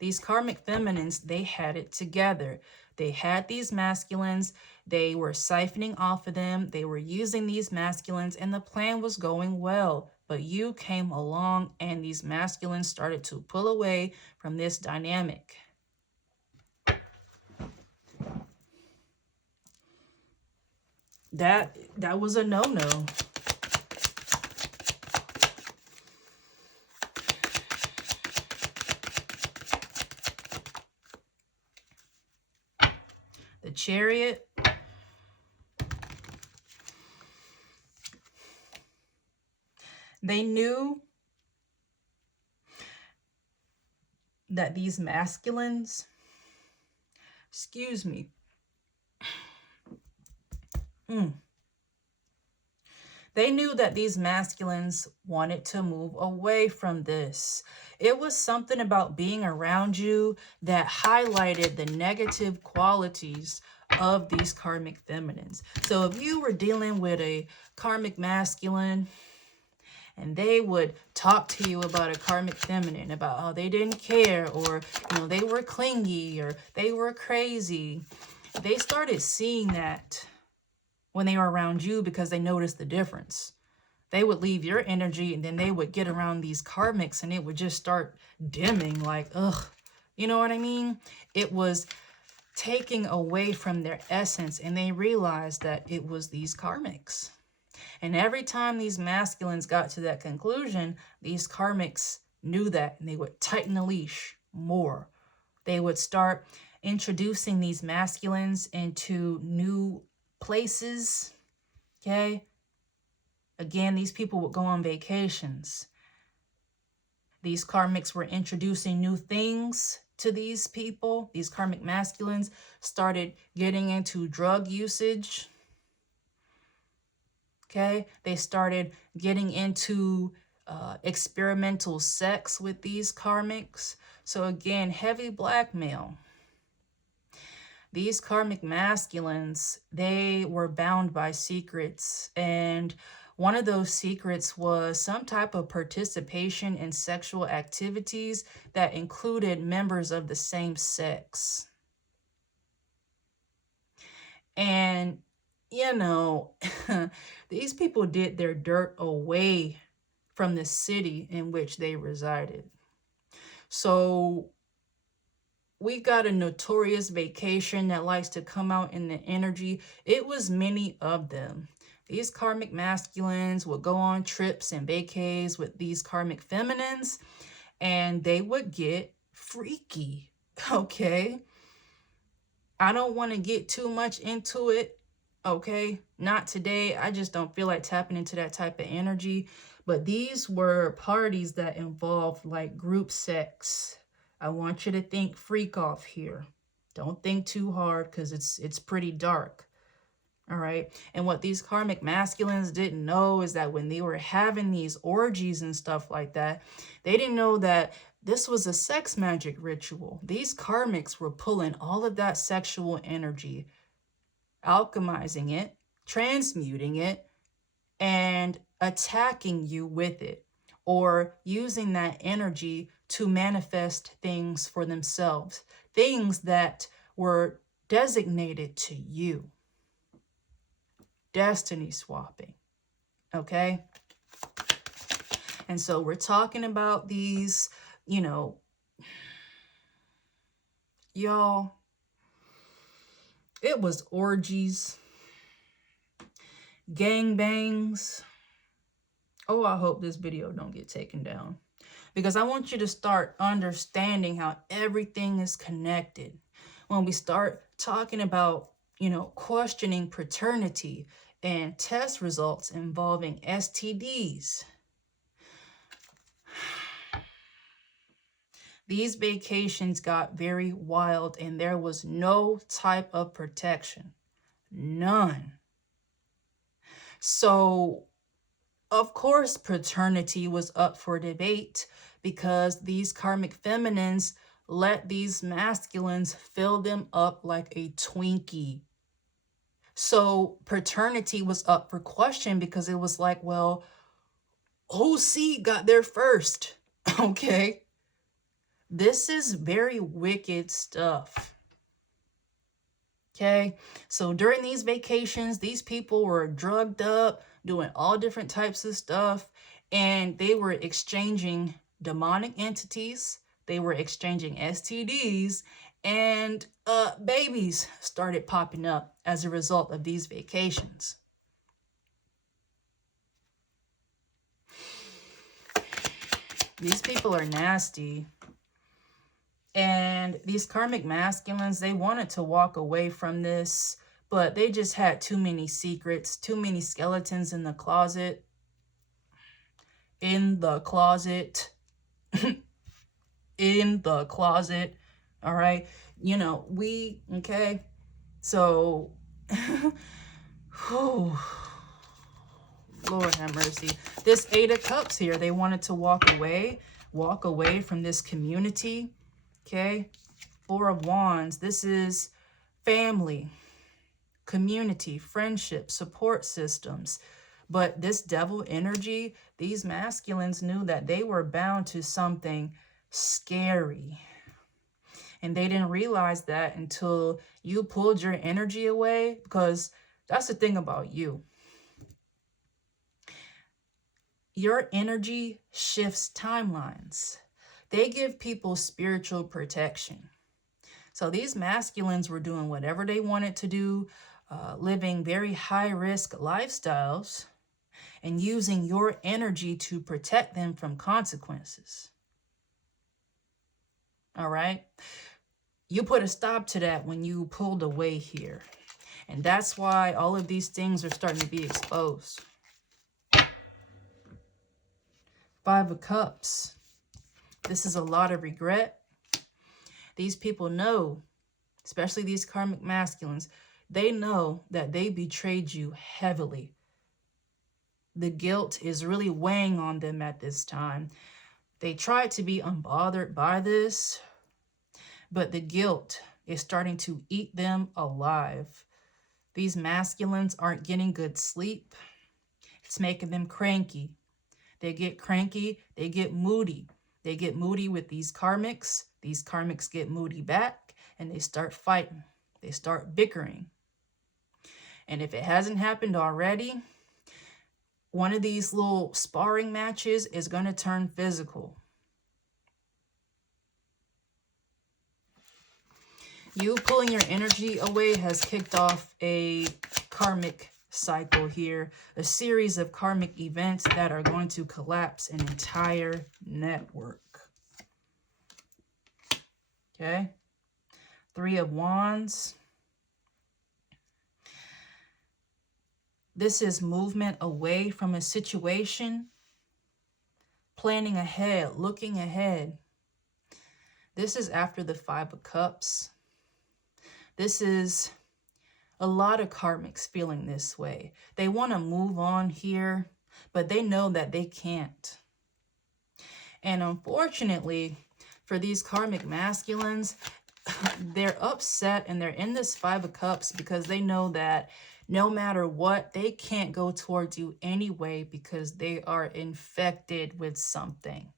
These karmic feminines, they had it together. They had these masculines. They were siphoning off of them. They were using these masculines, and the plan was going well. But you came along, and these masculines started to pull away from this dynamic. That was a no-no. The Chariot. They knew that these masculines, excuse me, they knew that these masculines wanted to move away from this. It was something about being around you that highlighted the negative qualities of these karmic feminines. So if you were dealing with a karmic masculine and they would talk to you about a karmic feminine, about how they didn't care, or, you know, they were clingy, or they were crazy, they started seeing that when they were around you because they noticed the difference. They would leave your energy and then they would get around these karmics and it would just start dimming, like, ugh. You know what I mean? It was taking away from their essence, and they realized that it was these karmics. And every time these masculines got to that conclusion, these karmics knew that, and they would tighten the leash more. They would start introducing these masculines into new places. Okay? Again, these people would go on vacations. These karmics were introducing new things to these people. These karmic masculines started getting into drug usage. Okay? They started getting into experimental sex with these karmics. So again, heavy blackmail. These karmic masculines, they were bound by secrets, and one of those secrets was some type of participation in sexual activities that included members of the same sex. And, you know, these people did their dirt away from the city in which they resided. So we got a notorious vacation that likes to come out in the energy. It was many of them. These karmic masculines would go on trips and vacays with these karmic feminines, and they would get freaky, okay? I don't want to get too much into it, okay? Not today. I just don't feel like tapping into that type of energy. But these were parties that involved like group sex. I want you to think freak off here. Don't think too hard because it's pretty dark. All right. And what these karmic masculines didn't know is that when they were having these orgies and stuff like that, they didn't know that this was a sex magic ritual. These karmics were pulling all of that sexual energy, alchemizing it, transmuting it, and attacking you with it, or using that energy to manifest things for themselves, things that were designated to you. Destiny swapping, okay? And so we're talking about these, you know, y'all, it was orgies, gangbangs. Oh, I hope this video don't get taken down, because I want you to start understanding how everything is connected. When we start talking about, you know, questioning paternity and test results involving STDs. These vacations got very wild and there was no type of protection. None. So, of course, paternity was up for debate because these karmic feminines let these masculines fill them up like a Twinkie. So paternity was up for question because it was like, well, whose seed got there first? Okay. This is very wicked stuff. Okay. So during these vacations, these people were drugged up, doing all different types of stuff, and they were exchanging demonic entities. They were exchanging STDs, and babies started popping up as a result of these vacations. These people are nasty. And these karmic masculines, they wanted to walk away from this, but they just had too many secrets, too many skeletons in the closet. In the closet. In the closet. All right. You know, okay. So, Lord have mercy. This 8 of Cups here, they wanted to walk away from this community. Okay. 4 of Wands. This is family, community, friendship, support systems. But this devil energy, these masculines knew that they were bound to something scary. And they didn't realize that until you pulled your energy away, because that's the thing about you. Your energy shifts timelines. They give people spiritual protection. So these masculines were doing whatever they wanted to do, living very high-risk lifestyles, and using your energy to protect them from consequences. All right? You put a stop to that when you pulled away here. And that's why all of these things are starting to be exposed. 5 of Cups. This is a lot of regret. These people know, especially these karmic masculines, they know that they betrayed you heavily. The guilt is really weighing on them at this time. They tried to be unbothered by this, but the guilt is starting to eat them alive. These masculines aren't getting good sleep. It's making them cranky. They get cranky, they get moody. They get moody with these karmics. These karmics get moody back, and they start fighting. They start bickering. And if it hasn't happened already, one of these little sparring matches is going to turn physical. You pulling your energy away has kicked off a karmic cycle here, a series of karmic events that are going to collapse an entire network. Okay? Three of Wands. This is movement away from a situation, planning ahead, looking ahead. This is after the Five of Cups. This is a lot of karmics feeling this way. They want to move on here, but they know that they can't. And unfortunately, for these karmic masculines, they're upset and they're in this Five of Cups because they know that no matter what, they can't go towards you anyway because they are infected with something.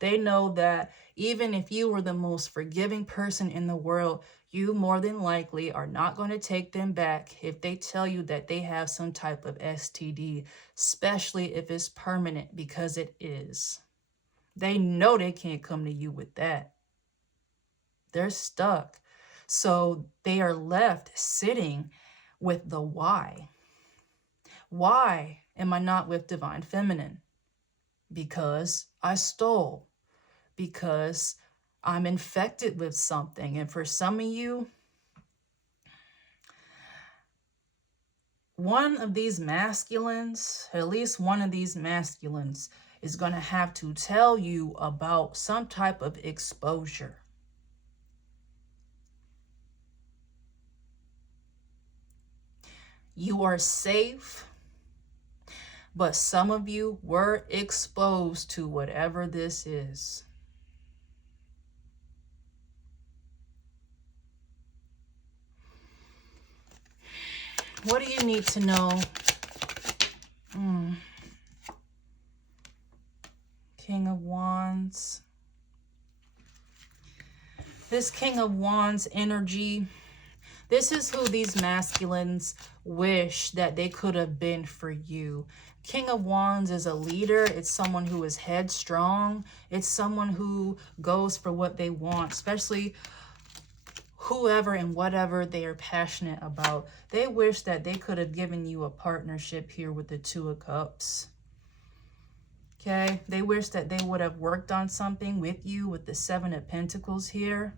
They know that even if you were the most forgiving person in the world, you more than likely are not going to take them back if they tell you that they have some type of STD, especially if it's permanent, because it is. They know they can't come to you with that. They're stuck. So they are left sitting with the why. Why am I not with Divine Feminine? Because I stole. Because I'm infected with something. And for some of you, one of these masculines, at least one of these masculines, is going to have to tell you about some type of exposure. You are safe, but some of you were exposed to whatever this is. What do you need to know? King of Wands. This King of Wands energy, this is who these masculines wish that they could have been for you. King of Wands is a leader. It's someone who is headstrong. It's someone who goes for what they want, especially whoever and whatever they are passionate about. They wish that they could have given you a partnership here with the Two of Cups. Okay, they wish that they would have worked on something with you with the Seven of Pentacles here.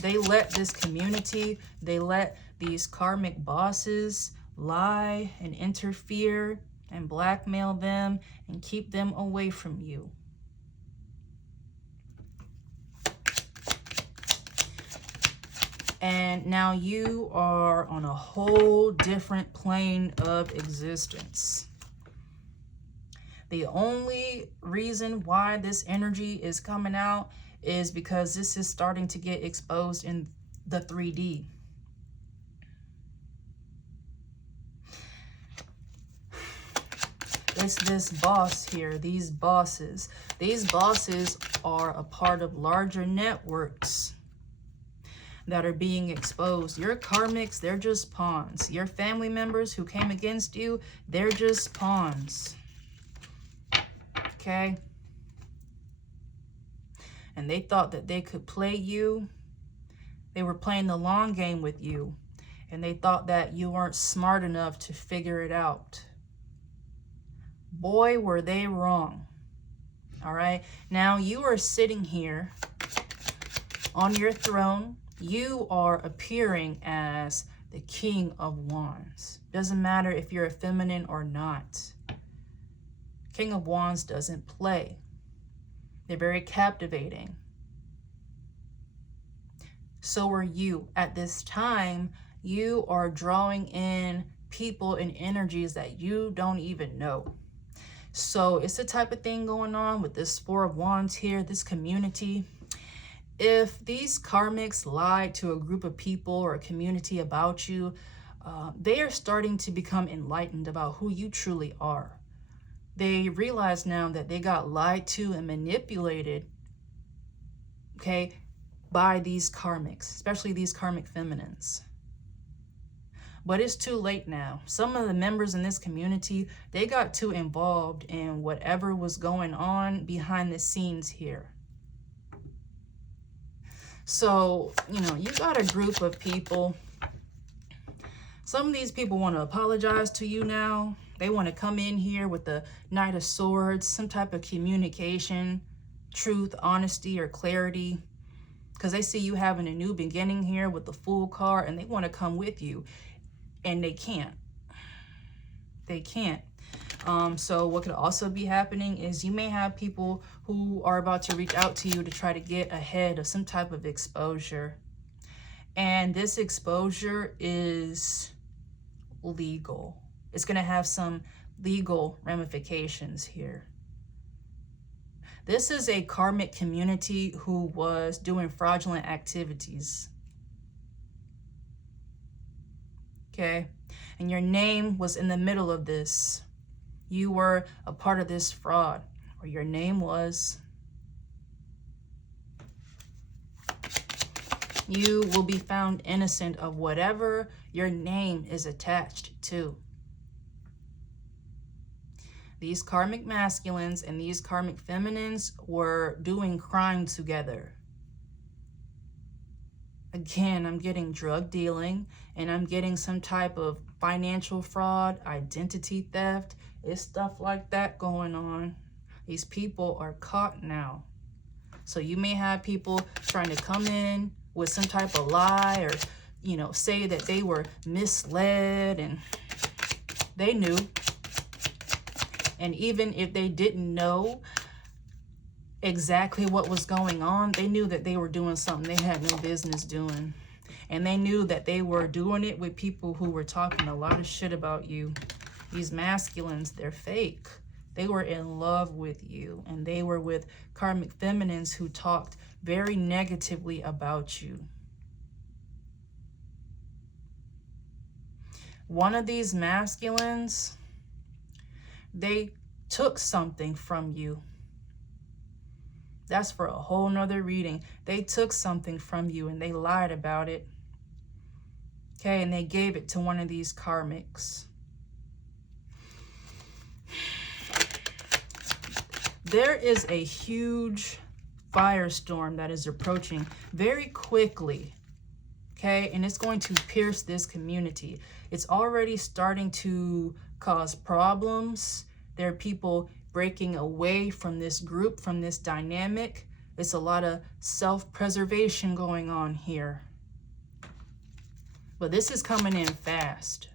They let this community, they let these karmic bosses lie and interfere and blackmail them and keep them away from you. And now you are on a whole different plane of existence. The only reason why this energy is coming out is because this is starting to get exposed in the 3D. It's this boss here, these bosses. These bosses are a part of larger networks that are being exposed. Your karmics, they're just pawns. Your family members who came against you, they're just pawns. Okay? And they thought that they could play you. They were playing the long game with you. And they thought that you weren't smart enough to figure it out. Boy, were they wrong. All right? Now you are sitting here on your throne. You are appearing as the King of Wands. Doesn't matter if you're a feminine or not. King of Wands doesn't play. They're very captivating. So are you. At this time, you are drawing in people and energies that you don't even know. So it's the type of thing going on with this Four of Wands here, this community. If these karmics lied to a group of people or a community about you, they are starting to become enlightened about who you truly are. They realize now that they got lied to and manipulated, okay, by these karmics, especially these karmic feminines. But it's too late now. Some of the members in this community, they got too involved in whatever was going on behind the scenes here. So, you know, you got a group of people Some of these people want to apologize to you now. They want to come in here with the Knight of Swords, some type of communication, truth, honesty, or clarity. Because they see you having a new beginning here with the Fool card, and they want to come with you. And they can't. They can't. So what could also be happening is you may have people who are about to reach out to you to try to get ahead of some type of exposure. And this exposure is legal. It's going to have some legal ramifications here. This is a karmic community who was doing fraudulent activities. Okay? And your name was in the middle of this. You were a part of this fraud, or your name was. You will be found innocent of whatever your name is attached to. These karmic masculines and these karmic feminines were doing crime together. Again, I'm getting drug dealing, and I'm getting some type of financial fraud, identity theft. It's stuff like that going on. These people are caught now. So you may have people trying to come in with some type of lie, or, you know, say that they were misled and they knew. And even if they didn't know exactly what was going on, they knew that they were doing something they had no business doing. And they knew that they were doing it with people who were talking a lot of shit about you. These masculines, they're fake. They were in love with you, and they were with karmic feminines who talked very negatively about you. One of these masculines, they took something from you. That's for a whole nother reading. They took something from you and they lied about it. Okay, and they gave it to one of these karmics. There is a huge firestorm that is approaching very quickly. Okay, and it's going to pierce this community. It's already starting to cause problems. There are people breaking away from this group, from this dynamic. It's a lot of self-preservation going on here. But this is coming in fast.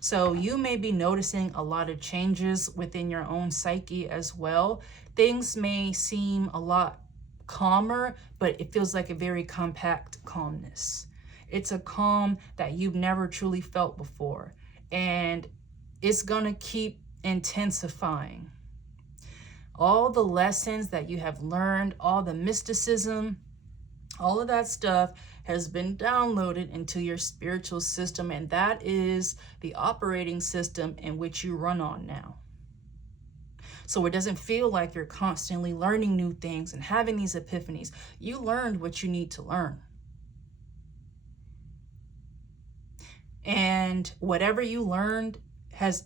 So you may be noticing a lot of changes within your own psyche as well. Things may seem a lot calmer, but it feels like a very compact calmness. It's a calm that you've never truly felt before. And it's going to keep intensifying. All the lessons that you have learned, all the mysticism, all of that stuff has been downloaded into your spiritual system, and that is the operating system in which you run on now. So it doesn't feel like you're constantly learning new things and having these epiphanies. You learned what you need to learn. And whatever you learned has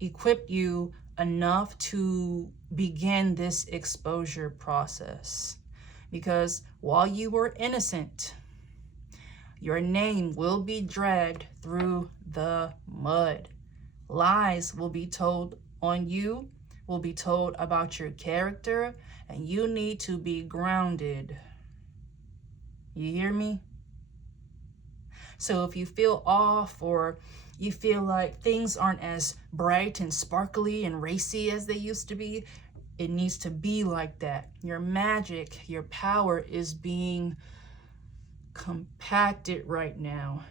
equipped you enough to begin this exposure process. Because while you were innocent, your name will be dragged through the mud. Lies will be told on you, will be told about your character, and you need to be grounded. You hear me? So if you feel off, or you feel like things aren't as bright and sparkly and racy as they used to be, it needs to be like that. Your magic, your power is being compacted right now,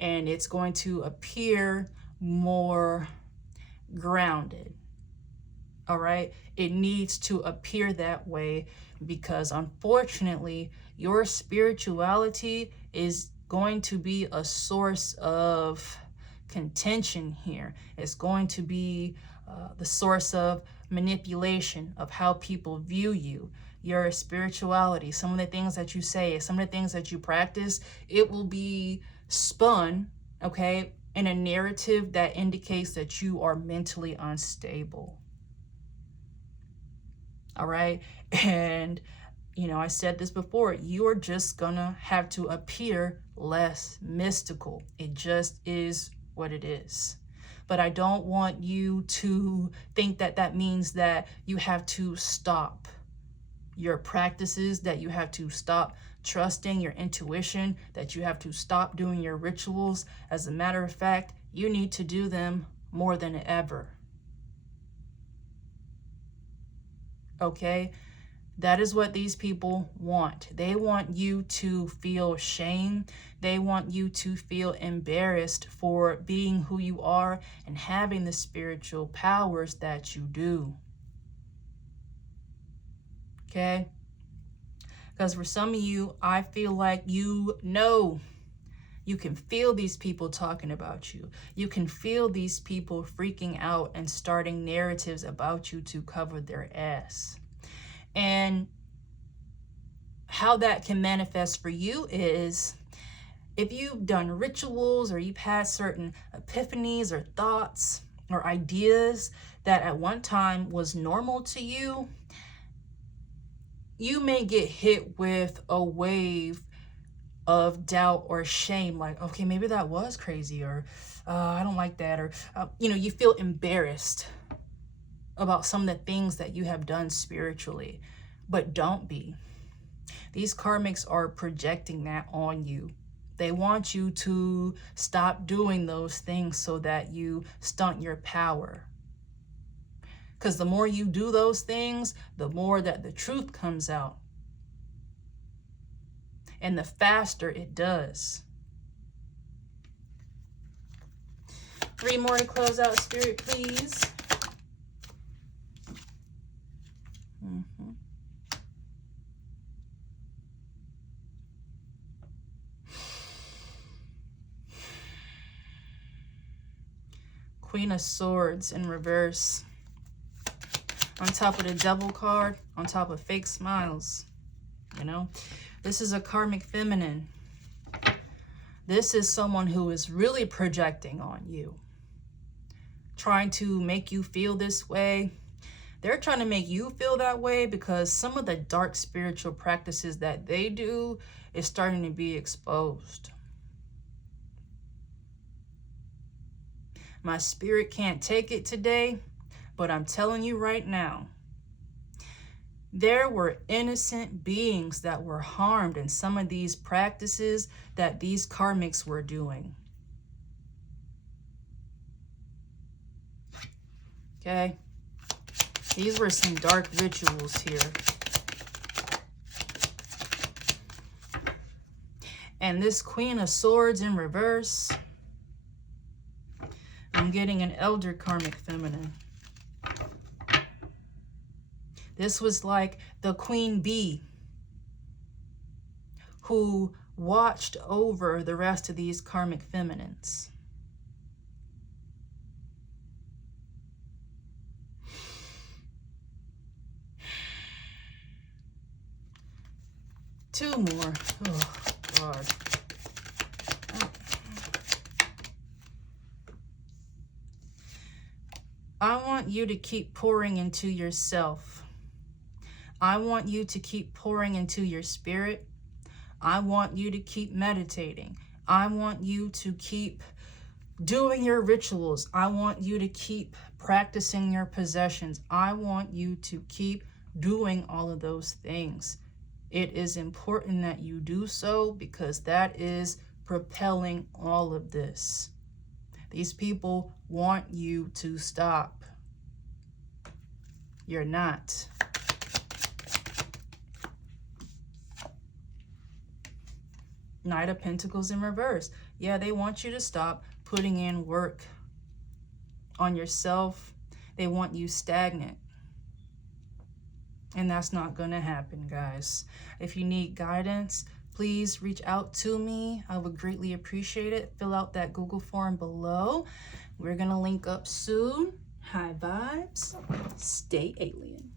and it's going to appear more grounded. All right, it needs to appear that way, because unfortunately your spirituality is going to be a source of contention here. It's going to be the source of manipulation of how people view you, your spirituality, some of the things that you say, some of the things that you practice. It will be spun, okay, in a narrative that indicates that you are mentally unstable. All right, and you know, I said this before, you are just gonna have to appear less mystical. It just is what it is. But I don't want you to think that that means that you have to stop your practices, that you have to stop trusting your intuition, that you have to stop doing your rituals. As a matter of fact, you need to do them more than ever. Okay? That is what these people want. They want you to feel shame. They want you to feel embarrassed for being who you are and having the spiritual powers that you do. Okay? Because for some of you, I feel like you know. You can feel these people talking about you. You can feel these people freaking out and starting narratives about you to cover their ass. And how that can manifest for you is if you've done rituals or you've had certain epiphanies or thoughts or ideas that at one time was normal to you, you may get hit with a wave of doubt or shame, like, okay, maybe that was crazy, or I don't like that, or you know, you feel embarrassed about some of the things that you have done spiritually. But don't be. These karmics are projecting that on you. They want you to stop doing those things so that you stunt your power. Because the more you do those things, the more that the truth comes out. And the faster it does. 3 more to close out, Spirit, please. Queen of Swords in reverse. On top of the Devil card, on top of fake smiles. You know, this is a karmic feminine. This is someone who is really projecting on you. Trying to make you feel this way. They're trying to make you feel that way because some of the dark spiritual practices that they do is starting to be exposed. My spirit can't take it today, but I'm telling you right now, there were innocent beings that were harmed in some of these practices that these karmics were doing. Okay? These were some dark rituals here. And this Queen of Swords in reverse, I'm getting an elder karmic feminine. This was like the queen bee who watched over the rest of these karmic feminines. Two more. Oh, God. I want you to keep pouring into yourself. I want you to keep pouring into your spirit. I want you to keep meditating. I want you to keep doing your rituals. I want you to keep practicing your possessions. I want you to keep doing all of those things. It is important that you do so because that is propelling all of this. These people want you to stop. You're not. Knight of Pentacles in reverse. Yeah, they want you to stop putting in work on yourself. They want you stagnant. And that's not going to happen, guys. If you need guidance, please reach out to me. I would greatly appreciate it. Fill out that Google form below. We're going to link up soon. High vibes. Stay alien.